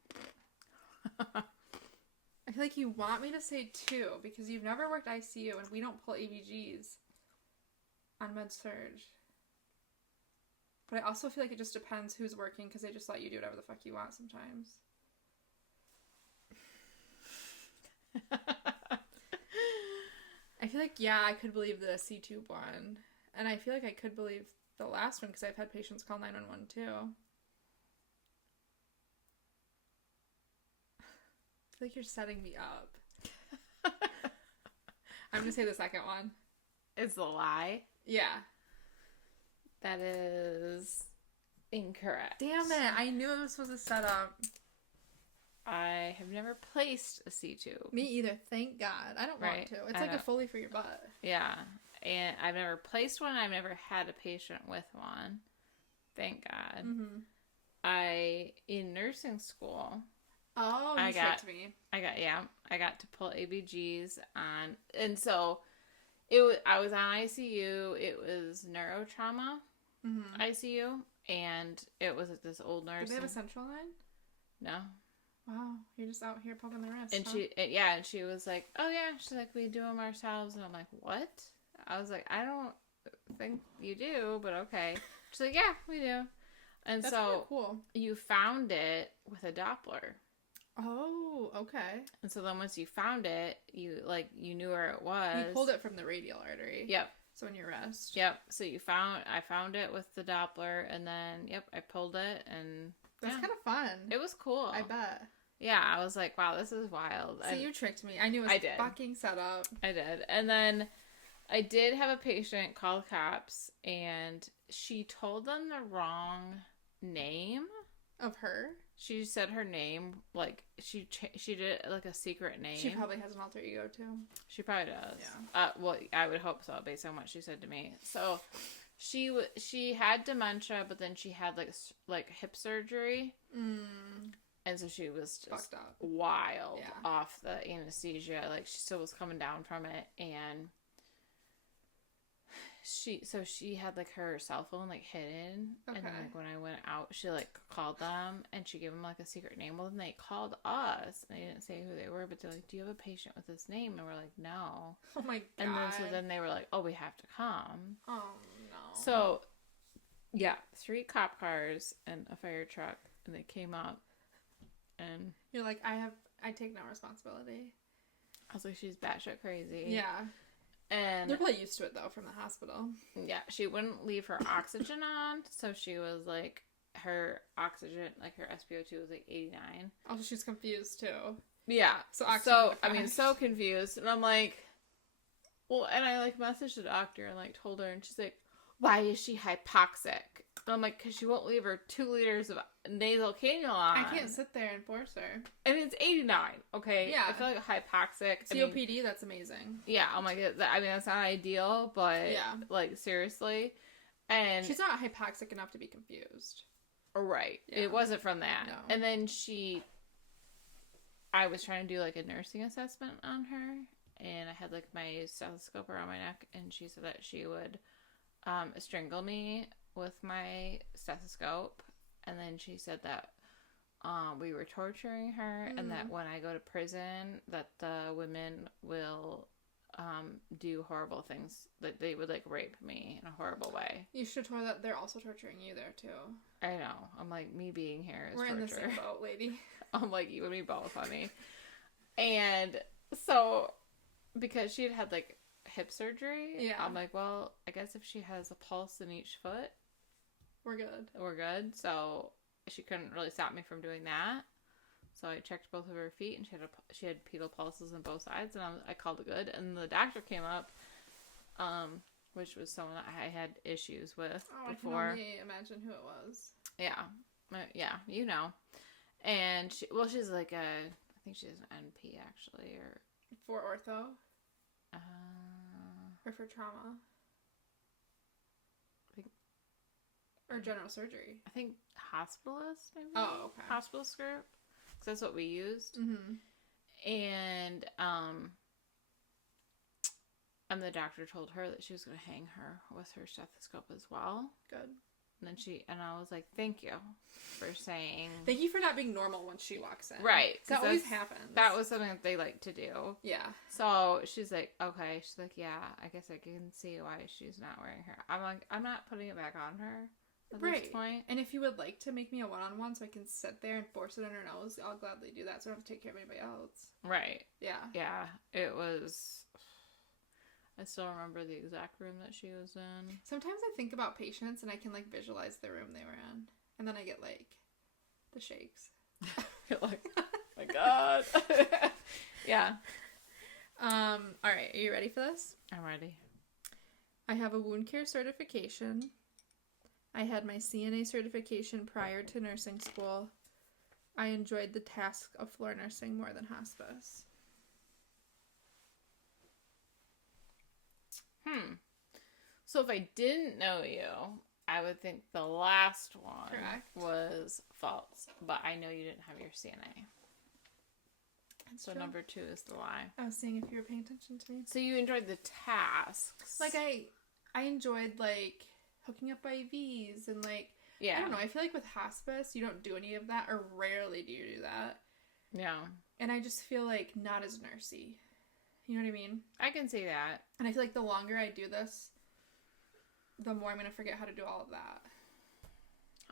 I feel like you want me to say 2 because you've never worked ICU and we don't pull ABGs on med-surg. But I also feel like it just depends who's working because they just let you do whatever the fuck you want sometimes. I feel like, yeah, I could believe the C-tube one. And I feel like I could believe the last one because I've had patients call 911 too. feel like you're setting me up. I'm going to say the second one. It's a lie? Yeah. That is incorrect. Damn it. I knew it was supposed to set up. I have never placed a C-tube. Me either. Thank God. I don't want to. It's like a Foley for your butt. Yeah. And I've never placed one. I've never had a patient with one. Thank God. Mm-hmm. In nursing school. Oh, you tricked me. I got to pull ABGs on, and so I was on ICU. It was neurotrauma ICU, and it was this old nurse. Did they have a central line? No. Wow, you're just out here poking the wrist. And she was like, "Oh yeah," she's like, "We do them ourselves," and I'm like, "What?" I was like, "I don't think you do, but okay." She's like, "Yeah, we do." And that's so cool. You found it with a Doppler. Oh, okay. And so then once you found it, you knew where it was. You pulled it from the radial artery. Yep. So in your wrist. Yep. So I found it with the Doppler, and then I pulled it, and that's kind of fun. It was cool. I bet. Yeah, I was like, wow, this is wild. See, you tricked me. I knew it was fucking set up. I did. And then I did have a patient call the cops, and she told them the wrong name. Of her? She said her name, like, she did like a secret name. She probably has an alter ego, too. She probably does. Yeah. Well, I would hope so, based on what she said to me. So, she had dementia, but then she had, like hip surgery. And so she was just fucked up. Wild off the anesthesia. Like, she still was coming down from it, and she had like her cell phone like hidden, and then like when I went out, she like called them, and she gave them like a secret name. Well, then they called us, and they didn't say who they were, but they're like, "Do you have a patient with this name?" And we're like, "No." Oh my God. And then they were like, "Oh, we have to come." Oh no. So 3 cop cars and a fire truck, and they came up, and you're like, I take no responsibility. I was like, she's batshit crazy. Yeah. And they're probably used to it, though, from the hospital. Yeah, she wouldn't leave her oxygen on, so she was, like, her oxygen, like, her SpO2 was, like, 89. Oh, she's confused, too. Yeah. So confused. And I'm like, well, and I, like, messaged the doctor and, like, told her, and she's like, why is she hypoxic? And I'm like, because she won't leave her 2 liters of nasal cannula on. I can't sit there and force her. And it's 89, okay? Yeah. I feel like hypoxic. COPD, that's amazing. Yeah, I'm like, I mean, that's not ideal, but, like, seriously. And she's not hypoxic enough to be confused. Right. Yeah. It wasn't from that. No. And then I was trying to do, like, a nursing assessment on her, and I had, like, my stethoscope around my neck, and she said that she would strangle me with my stethoscope, and then she said that we were torturing her, and that when I go to prison, that the women will do horrible things, that they would, like, rape me in a horrible way. You should tell that they're also torturing you there, too. I know. I'm like, me being here is We're torture. In the same boat, lady. I'm like, you and me both, honey. And so, because she had like, hip surgery, I'm like, well, I guess if she has a pulse in each foot, we're good. So she couldn't really stop me from doing that. So I checked both of her feet, and she had pedal pulses on both sides, and I called it good. And the doctor came up, which was someone that I had issues with before. I can only imagine who it was. Yeah, you know. And she's like I think she's an NP actually, or for ortho, or for trauma. Or general surgery. I think hospitalist, maybe? Oh, okay. Hospitalist group. Because that's what we used. Mm-hmm. And the doctor told her that she was going to hang her with her stethoscope as well. Good. And I was like, thank you for saying... Thank you for not being normal when she walks in. Right. That always happens. That was something that they like to do. Yeah. So she's like, okay. She's like, yeah, I guess I can see why she's not wearing her. I'm like, I'm not putting it back on her at this point. And if you would like to make me a one-on-one so I can sit there and force it in her nose, I'll gladly do that so I don't have to take care of anybody else. Right. Yeah. Yeah. It was... I still remember the exact room that she was in. Sometimes I think about patients and I can, like, visualize the room they were in. And then I get, like, the shakes. like my God. Yeah. All right. Are you ready for this? I'm ready. I have a wound care certification. I had my CNA certification prior to nursing school. I enjoyed the task of floor nursing more than hospice. So if I didn't know you, I would think the last one was false. But I know you didn't have your CNA. That's so true. Number 2 is the lie. I was seeing if you were paying attention to me. So you enjoyed the tasks. Like, I enjoyed, like, hooking up IVs and, like, yeah. I don't know. I feel like with hospice, you don't do any of that, or rarely do you do that. Yeah. And I just feel like not as nursey. You know what I mean? I can see that. And I feel like the longer I do this, the more I'm going to forget how to do all of that.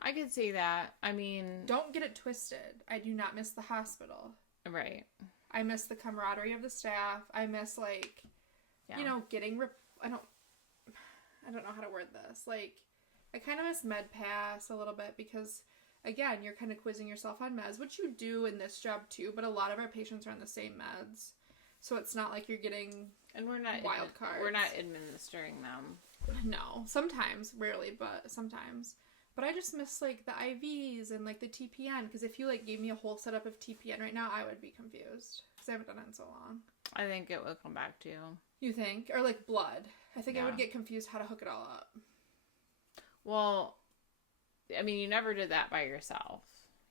I can see that. I mean... Don't get it twisted. I do not miss the hospital. Right. I miss the camaraderie of the staff. I miss, like, you know, getting... I don't know how to word this. Like, I kind of miss med pass a little bit because, again, you're kind of quizzing yourself on meds, which you do in this job too, but a lot of our patients are on the same meds. So it's not like you're getting wild cards. We're not administering them. No. Sometimes. Rarely, but sometimes. But I just miss, like, the IVs and, like, the TPN. Because if you, like, gave me a whole setup of TPN right now, I would be confused. Because I haven't done it in so long. I think it will come back to you. You think? Or, like, blood. I think I would get confused how to hook it all up. Well, I mean, you never did that by yourself.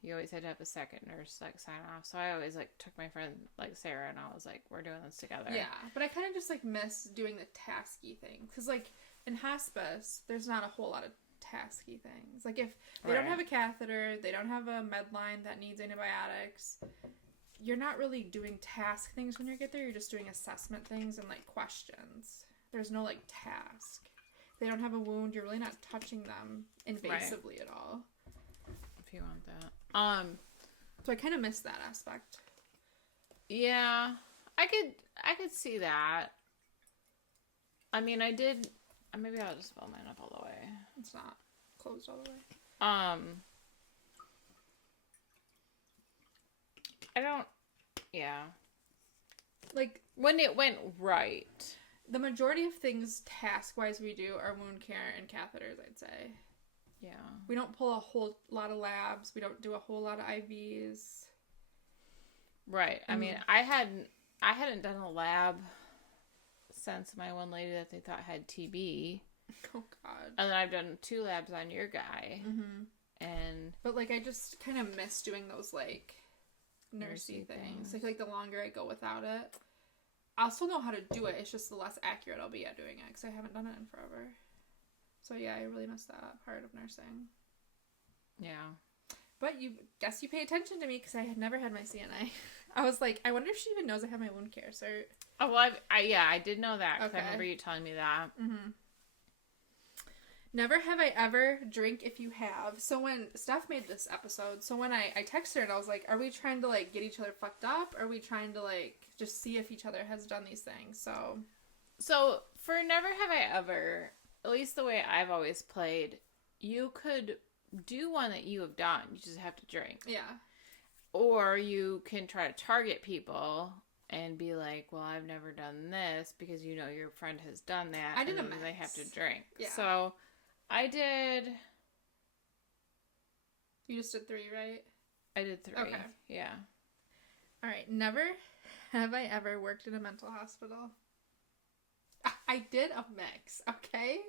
You always had to have a second nurse, like, sign off. So I always, like, took my friend, like, Sarah, and I was like, we're doing this together. Yeah. But I kind of just, like, miss doing the tasky thing. Because, like, in hospice, there's not a whole lot of tasky things. Like, if they don't have a catheter, they don't have a med line that needs antibiotics, you're not really doing task things when you get there. You're just doing assessment things and, like, questions. There's no, like, task. If they don't have a wound, you're really not touching them invasively at all. If you want that. So I kind of miss that aspect. Yeah. I could see that. I mean, I did... Maybe I'll just fill mine up all the way. It's not closed all the way. I don't... Yeah. Like... When it went right. The majority of things task-wise we do are wound care and catheters, I'd say. Yeah. We don't pull a whole lot of labs. We don't do a whole lot of IVs. Right. I mean, I hadn't done a lab since my one lady that they thought had TB. Oh, God. And then I've done 2 labs on your guy. Mm-hmm. But, like, I just kind of miss doing those, like, nursey things. I feel like the longer I go without it, I'll still know how to do it. It's just the less accurate I'll be at doing it because I haven't done it in forever. So, yeah, I really miss that part of nursing. Yeah. But you pay attention to me because I had never had my CNA. I was like, I wonder if she even knows I have my wound care cert. Oh, well, I did know that because I remember you telling me that. Mm-hmm. Never have I ever drink if you have. So when Steph made this episode, so when I texted her and I was like, are we trying to, like, get each other fucked up? Or are we trying to, like, just see if each other has done these things? So for never have I ever, at least the way I've always played, you could do one that you have done. You just have to drink. Yeah. Or you can try to target people and be like, well, I've never done this because you know your friend has done that. I did and then they have to drink. Yeah. So I did... You just did 3, right? I did 3. Okay. Yeah. All right. Never have I ever worked in a mental hospital. I did a mix, okay?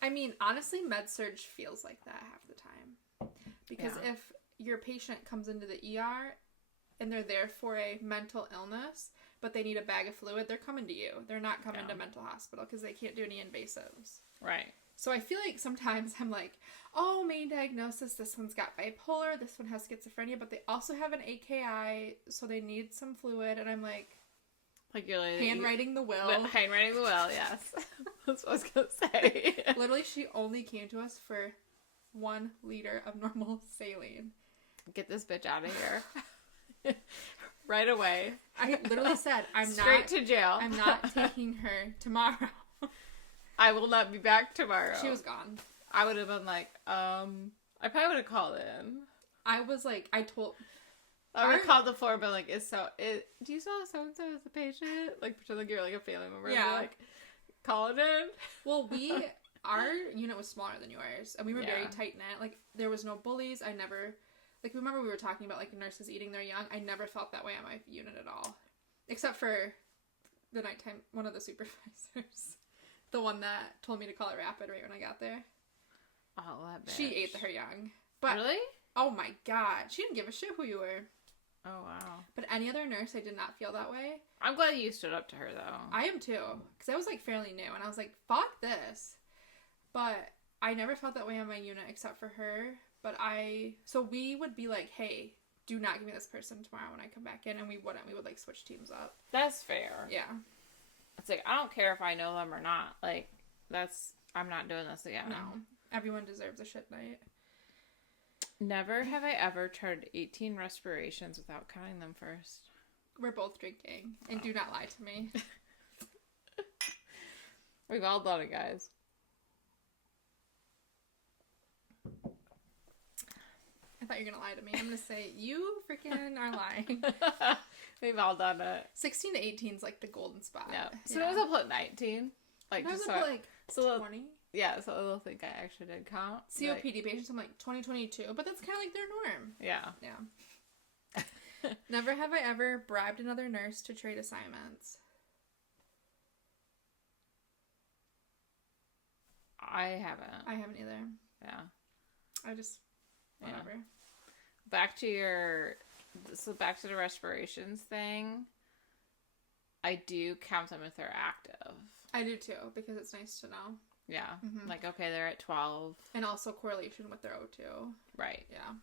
I mean, honestly, med-surg feels like that half the time. Because if your patient comes into the ER and they're there for a mental illness, but they need a bag of fluid, they're coming to you. They're not coming to mental hospital because they can't do any invasives. Right. So I feel like sometimes I'm like, oh, main diagnosis, this one's got bipolar, this one has schizophrenia, but they also have an AKI, so they need some fluid, and I'm like you're like handwriting the will. Handwriting the will, yes. That's what I was going to say. Literally, she only came to us for 1 liter of normal saline. Get this bitch out of here. Right away. I literally said, straight to jail. I'm not taking her tomorrow. I will not be back tomorrow. She was gone. I would have been like, I probably would have called in. I was like, I called the floor, but like, do you saw so-and-so as a patient? Like, pretend like you're like a family member. Yeah. And like, call it in. Well, our unit was smaller than yours, and we were very tight-knit. Like, there was no bullies. I never, like, remember we were talking about, like, nurses eating their young? I never felt that way on my unit at all. Except for the nighttime, one of the supervisors. The one that told me to call it rapid right when I got there. Oh, that bitch. She ate her young. But, really? Oh my god. She didn't give a shit who you were. Oh, wow. But any other nurse, I did not feel that way. I'm glad you stood up to her, though. I am, too. Because I was, like, fairly new. And I was like, fuck this. But I never felt that way on my unit except for her. But so we would be like, hey, do not give me this person tomorrow when I come back in. And we wouldn't. We would, like, switch teams up. That's fair. Yeah. It's like, I don't care if I know them or not. Like, I'm not doing this again. No. Everyone deserves a shit night. Never have I ever tried 18 respirations without counting them first. We're both drinking. And do not lie to me. We've all done it, guys. I thought you were going to lie to me. I'm going to say, you freaking are lying. We've all done it. 16 to 18 is like the golden spot. Yeah. So I was up at 19. Like, just up like 20. Yeah, so they'll think I actually did count. COPD patients, I'm like 2022, but that's kind of like their norm. Yeah. Yeah. Never have I ever bribed another nurse to trade assignments. I haven't. I haven't either. Yeah. I just, whatever. Yeah. Back to the respirations thing. I do count them if they're active. I do too, because it's nice to know. Yeah. Mm-hmm. Like, okay, they're at 12. And also correlation with their O2. Right. Yeah.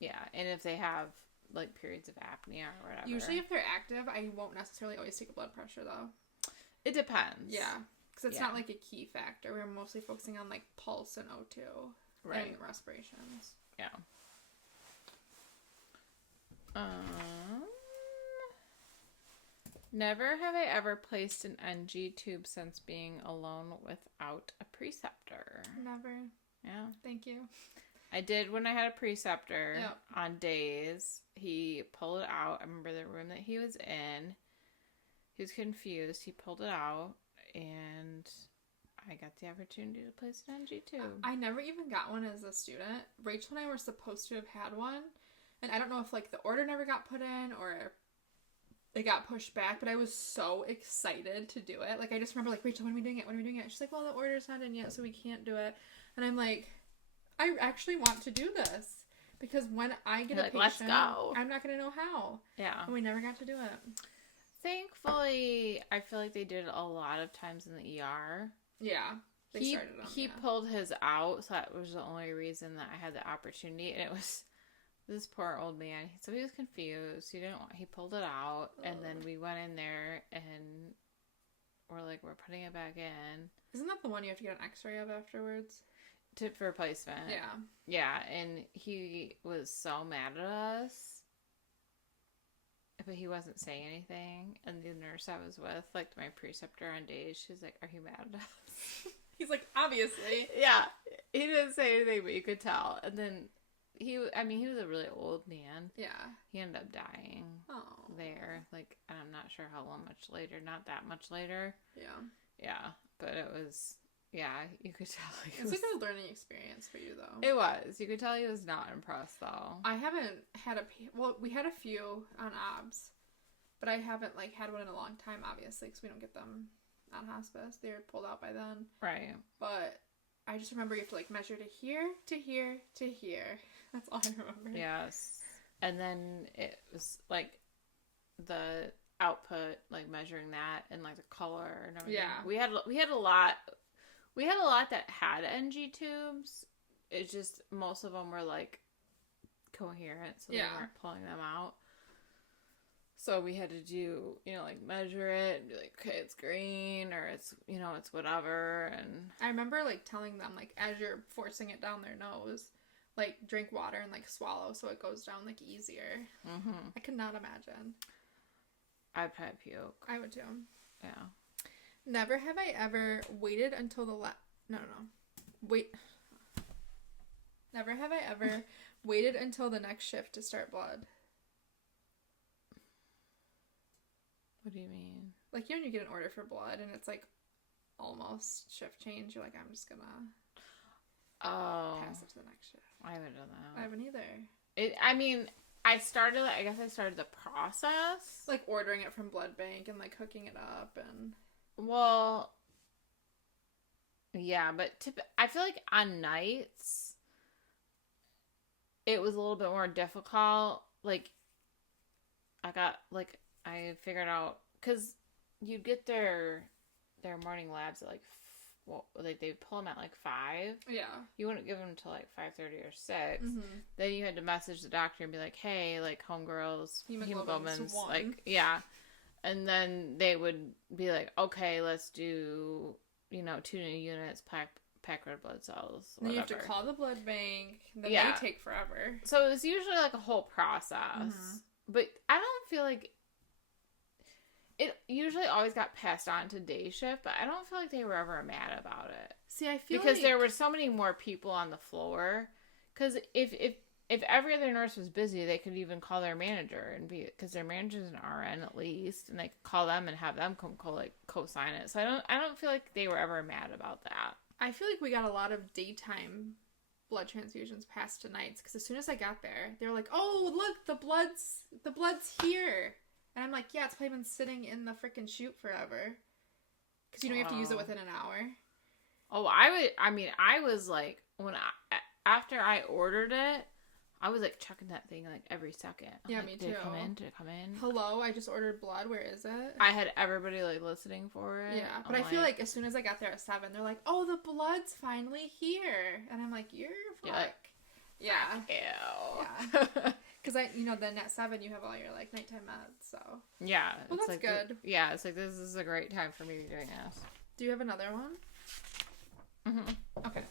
Yeah. And if they have, like, periods of apnea or whatever. Usually if they're active, I won't necessarily always take a blood pressure, though. It depends. Yeah. Because it's not, like, a key factor. We're mostly focusing on, like, pulse and O2. Right. And respirations. Yeah. Never have I ever placed an NG tube since being alone without a preceptor. Never. Yeah. Thank you. I did when I had a preceptor on days. He pulled it out. I remember the room that he was in. He was confused. He pulled it out, and I got the opportunity to place an NG tube. I never even got one as a student. Rachel and I were supposed to have had one, and I don't know if, like, the order never got put in or it got pushed back, but I was so excited to do it. Like, I just remember, like, Rachel, when are we doing it? When are we doing it? She's like, well, the order's not in yet, so we can't do it. And I'm like, I actually want to do this. Because when I get a patient, let's go. I'm not going to know how. Yeah. And we never got to do it. Thankfully, I feel like they did it a lot of times in the ER. Yeah. He pulled his out, so that was the only reason that I had the opportunity. And it was this poor old man. So he was confused. He pulled it out. Ugh. And then we went in there and we're like, we're putting it back in. Isn't that the one you have to get an x-ray of afterwards? For replacement. Yeah. Yeah, and he was so mad at us. But he wasn't saying anything. And the nurse I was with, like my preceptor on days, she's like, are you mad at us? He's like, obviously. Yeah. He didn't say anything, but you could tell. And then he was a really old man. Yeah. He ended up dying there. Like, and I'm not sure how much later. Not that much later. Yeah. Yeah. But it was... Yeah, you could tell. It's like a learning experience for you, though. It was. You could tell he was not impressed, though. I haven't had we had a few on OBS, but I haven't, like, had one in a long time, obviously, because we don't get them on hospice. They were pulled out by then. Right. But I just remember you have to, like, measure to here, to here, to here. That's all I remember. Yes. And then it was, like, the output, like, measuring that and, like, the color and everything. Yeah. We had a lot... We had a lot that had NG tubes. It's just most of them were, like, coherent, so they weren't pulling them out. So we had to do, like, measure it and be like, okay, it's green, or it's, it's whatever. And I remember, like, telling them, like, as you're forcing it down their nose, like, drink water and, like, swallow so it goes down, like, easier. Mm-hmm. I could not imagine. I'd probably puke. I would, too. Yeah. Never have I ever waited until the Never have I ever Waited until the next shift to start blood. What do you mean? Like, you know, when you get an order for blood and it's like almost shift change, you're like, I'm just gonna pass it to the next shift. I haven't done that. I haven't either. I guess I started the process. Like ordering it from blood bank and like hooking it up and... Well, yeah, but I feel like on nights, it was a little bit more difficult. Like, I figured out, because you'd get their morning labs at like they pull them at like 5. Yeah. You wouldn't give them until like 5:30 or 6. Mm-hmm. Then you had to message the doctor and be like, hey, like homegirl's hemoglobin's like, yeah. And then they would be like, okay, let's do, 2 new units, pack red blood cells, whatever. Then you have to call the blood bank. Then they take forever. So it was usually like a whole process. Mm-hmm. But I don't feel like... It usually always got passed on to day shift, but I don't feel like they were ever mad about it. See, I feel because there were so many more people on the floor. Because if every other nurse was busy, they could even call their manager and because their manager's an RN at least, and they could call them and have them co-sign it. So I don't feel like they were ever mad about that. I feel like we got a lot of daytime blood transfusions passed to nights, because as soon as I got there, they were like, "Oh, look, the blood's here." And I'm like, yeah, it's probably been sitting in the freaking chute forever. Because, you have to use it within an hour. Oh, I was like, after I ordered it, I was like checking that thing like every second. Yeah, me too. Did it come in? Hello, I just ordered blood. Where is it? I had everybody like listening for it. Yeah, but I feel like as soon as I got there at 7, they're like, oh, the blood's finally here. And I'm like, you're fuck. Yeah. Ew. Yeah. Because then at 7 you have all your like nighttime meds, so. Yeah. Well, that's like, good. Yeah, it's like this is a great time for me to be doing this. Do you have another one? Mm-hmm. Okay.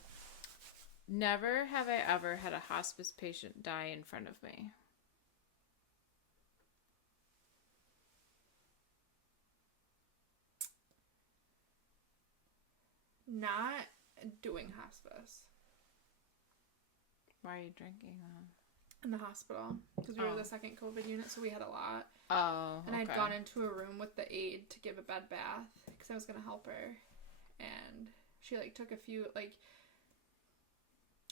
Never have I ever had a hospice patient die in front of me. Not doing hospice. Why are you drinking them? In the hospital, because we were the second COVID unit, so we had a lot. Oh, and I'd gone into a room with the aide to give a bed bath because I was gonna help her, and she like took a few like.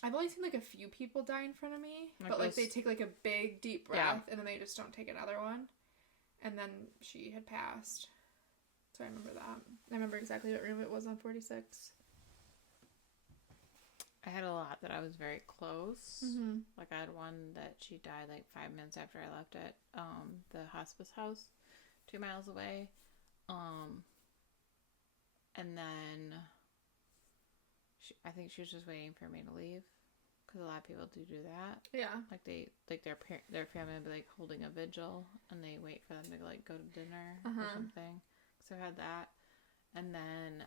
I've only seen like a few people die in front of me, but like they take like a big deep breath and then they just don't take another one, and then she had passed. So I remember that. I remember exactly what room it was on 46. I had a lot that I was very close. Mm-hmm. Like I had one that she died like 5 minutes after I left at the hospice house 2 miles away. And then I think she was just waiting for me to leave, because a lot of people do that. Yeah. Like their family would be like holding a vigil and they wait for them to like go to dinner or something. So I had that. And then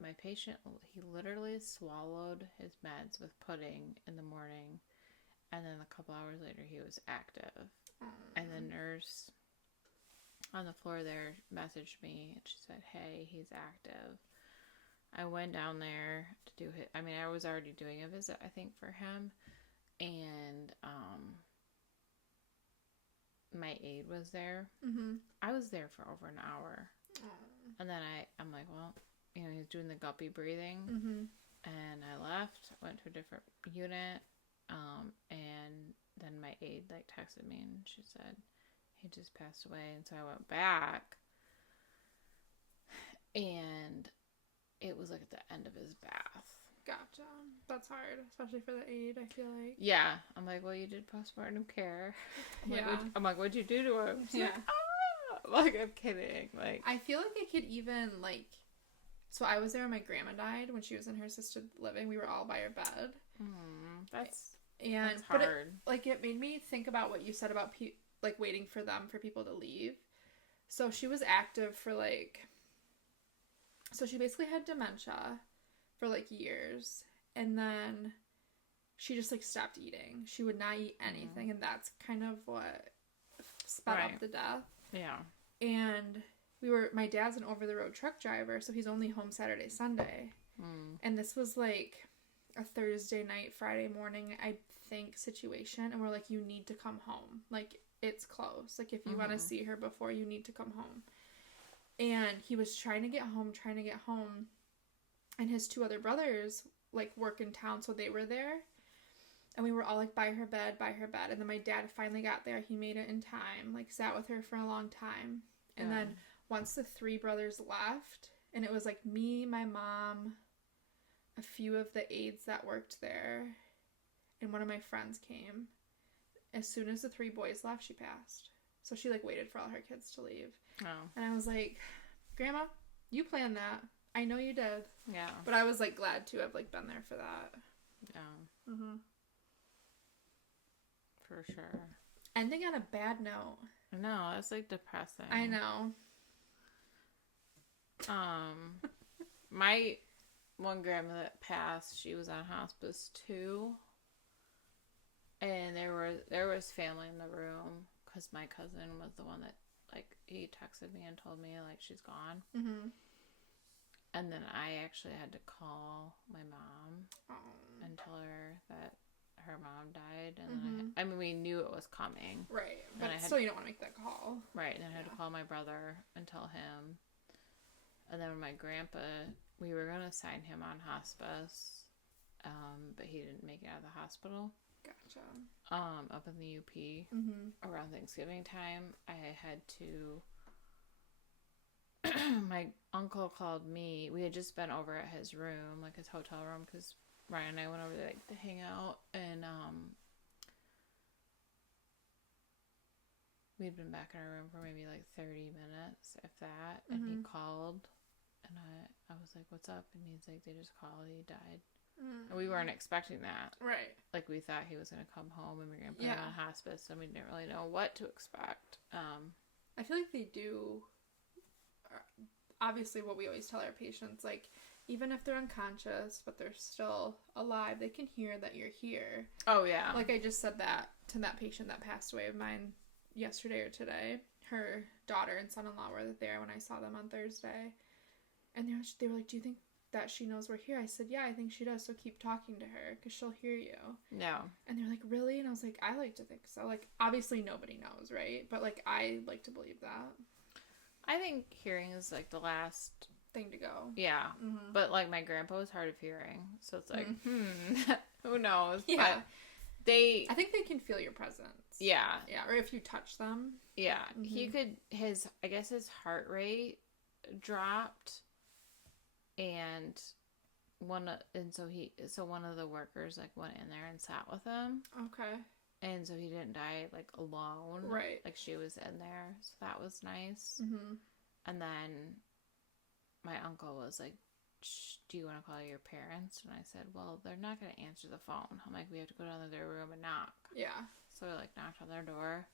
my patient, he literally swallowed his meds with pudding in the morning, and then a couple hours later he was active. And the nurse on the floor there messaged me and she said, hey, he's active. I went down there to do I was already doing a visit, I think, for him, and my aide was there. I was there for over an hour. And then I'm like, well, he's doing the guppy breathing. And I left, went to a different unit, and then my aide like texted me and she said he just passed away. And so I went back, and it was like at the end of his bath. Gotcha. That's hard, especially for the aide, I feel like. Yeah. I'm like, well, you did postpartum care. I'm like, what'd you do to him? She's yeah. Like, I'm kidding. Like, I feel like I could even like. So I was there when my grandma died, when she was in her assisted living. We were all by her bed. That's hard. But it made me think about what you said about like waiting for people to leave. So she was active for so she basically had dementia for like years, and then she just like stopped eating. She would not eat anything, and that's kind of what sped up the death. Yeah. And my dad's an over-the-road truck driver, so he's only home Saturday, Sunday. And this was like a Thursday night, Friday morning. I think situation, and we're like, you need to come home. Like, it's close. Like, if you want to see her before, you need to come home. And he was trying to get home, and his 2 other brothers, like, work in town, so they were there. And we were all, like, by her bed. And then my dad finally got there. He made it in time, like, sat with her for a long time. And then once the 3 brothers left, and it was, like, me, my mom, a few of the aides that worked there, and one of my friends came. As soon as the 3 boys left, she passed. So she, like, waited for all her kids to leave. Oh. And I was like, Grandma, you planned that. I know you did. Yeah. But I was, like, glad to have, like, been there for that. Yeah. For sure. Ending on a bad note. No, it's, like, depressing. I know. My one grandma that passed, she was on hospice too. And there was family in the room, because my cousin was the one that, like, he texted me and told me, like, she's gone. And then I actually had to call my mom and tell her that her mom died. And then I mean, we knew it was coming. Right. But still, you don't want to make that call. Right. And then I had to call my brother and tell him. And then when my grandpa, we were going to sign him on hospice, but he didn't make it out of the hospital. Gotcha. Up in the UP around Thanksgiving time, I had to. My uncle called me. We had just been over at his room, like his hotel room, because Ryan and I went over there, like, to hang out, and we'd been back in our room for maybe like 30 minutes, if that, and he called, and I was like, "What's up?" And he's like, "They just called. He died." And we weren't expecting that. Right. Like, we thought he was going to come home and we were going to put him on hospice, and we didn't really know what to expect. I feel like they do, obviously, what we always tell our patients, like, even if they're unconscious, but they're still alive, they can hear that you're here. Oh, yeah. Like, I just said that to that patient that passed away of mine yesterday or today. Her daughter and son-in-law were there when I saw them on Thursday. And they were like, "Do you think that she knows we're here?" I said, "Yeah, I think she does, so keep talking to her, because she'll hear you." No. And they're like, "Really?" And I was like, "I like to think so." Like, obviously nobody knows, right? But, like, I like to believe that. I think hearing is, like, the last thing to go. Yeah. But, like, my grandpa was hard of hearing, so it's like, who knows? Yeah. But I think they can feel your presence. Yeah. Yeah, or if you touch them. Yeah. He could, his heart rate dropped. And one of the workers, like, went in there and sat with him. Okay. And so he didn't die, like, alone. Right. Like, she was in there, so that was nice. And then my uncle was like, "Do you want to call your parents?" And I said, "Well, they're not going to answer the phone." I'm like, "We have to go down to their room and knock." Yeah. So we, like, knocked on their door.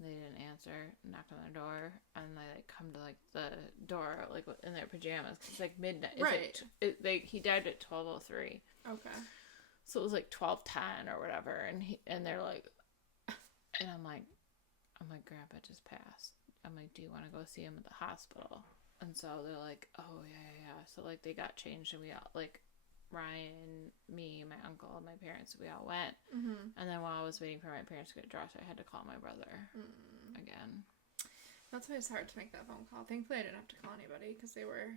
They didn't answer, knocked on their door, and they, like, come to, like, the door, like, in their pajamas. It's, like, midnight. It's right. He died at 12:03. Okay. So it was, like, 12:10 or whatever, and they're like, and I'm like, "Grandpa just passed." I'm like, "Do you want to go see him at the hospital?" And so they're like, "Oh, yeah. So, like, they got changed, and we all, like, Ryan, me, my uncle, and my parents, we all went. And then while I was waiting for my parents to get dressed, I had to call my brother again. That's why it's hard to make that phone call. Thankfully, I didn't have to call anybody, because they were,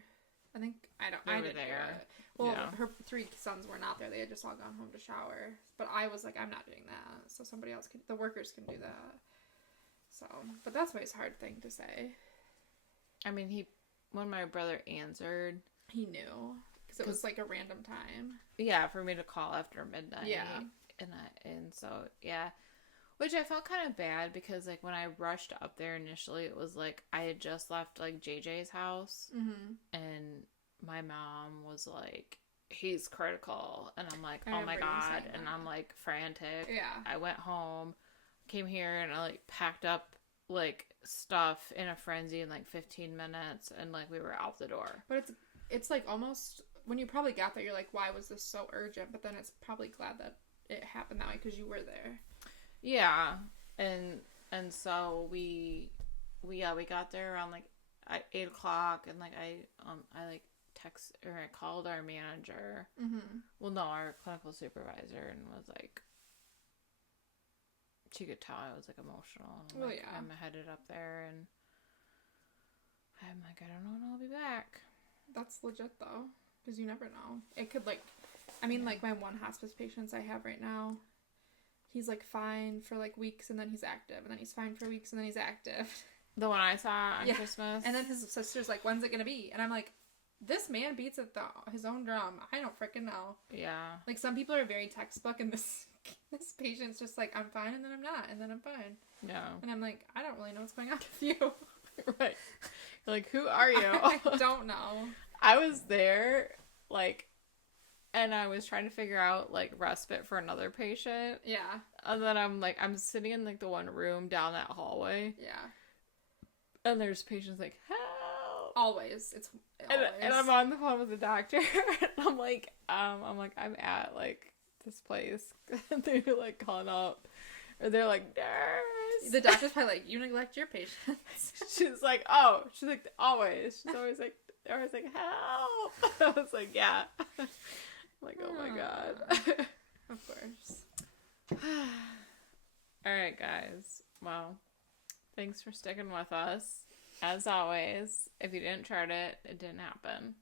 I didn't there. Well, her 3 sons were not there. They had just all gone home to shower. But I was like, I'm not doing that. So somebody else the workers can do that. So, but that's always a hard thing to say. I mean, when my brother answered, he knew. Because it was, like, a random time. Yeah, for me to call after midnight. Yeah. And so, yeah. Which I felt kind of bad, because, like, when I rushed up there initially, it was, like, I had just left, like, JJ's house. And my mom was like, "He's critical." And I'm like, "Oh, my God." And I'm, like, frantic. Yeah. I went home, came here, and I, like, packed up, like, stuff in a frenzy in, like, 15 minutes. And, like, we were out the door. But it's like, almost... When you probably got there, you're like, "Why was this so urgent?" But then it's probably glad that it happened that way, because you were there. Yeah. And so we got there around, like, at 8 o'clock, and, like, I called our manager. Well, no, our clinical supervisor, and was like, she could tell I was like emotional. Well, like, yeah. I'm headed up there, and I'm like, I don't know when I'll be back. That's legit though, because you never know. It could like, I mean, like my one hospice patients I have right now, he's like fine for like weeks, and then he's active, and then he's fine for weeks, and then he's active. The one I saw on Christmas. And then his sister's like, when's it gonna be? And I'm like, this man beats at his own drum. I don't freaking know. Yeah. Like, some people are very textbook, and this patient's just like, I'm fine, and then I'm not, and then I'm fine. Yeah. And I'm like, I don't really know what's going on with you. Right. Like, who are you? I don't know. I was there, like, and I was trying to figure out, like, respite for another patient. Yeah. And then I'm sitting in, like, the one room down that hallway. Yeah. And there's patients like, help! Always. It's always. And I'm on the phone with the doctor. And I'm like, I'm at, like, this place. And they're, like, calling up. Or they're like, nurse! The doctor's probably like, you neglect your patients. She's like, always. She's always like, help! I was like, yeah. I'm like, oh my God. Of course. All right, guys. Well, thanks for sticking with us. As always, if you didn't chart it, it didn't happen.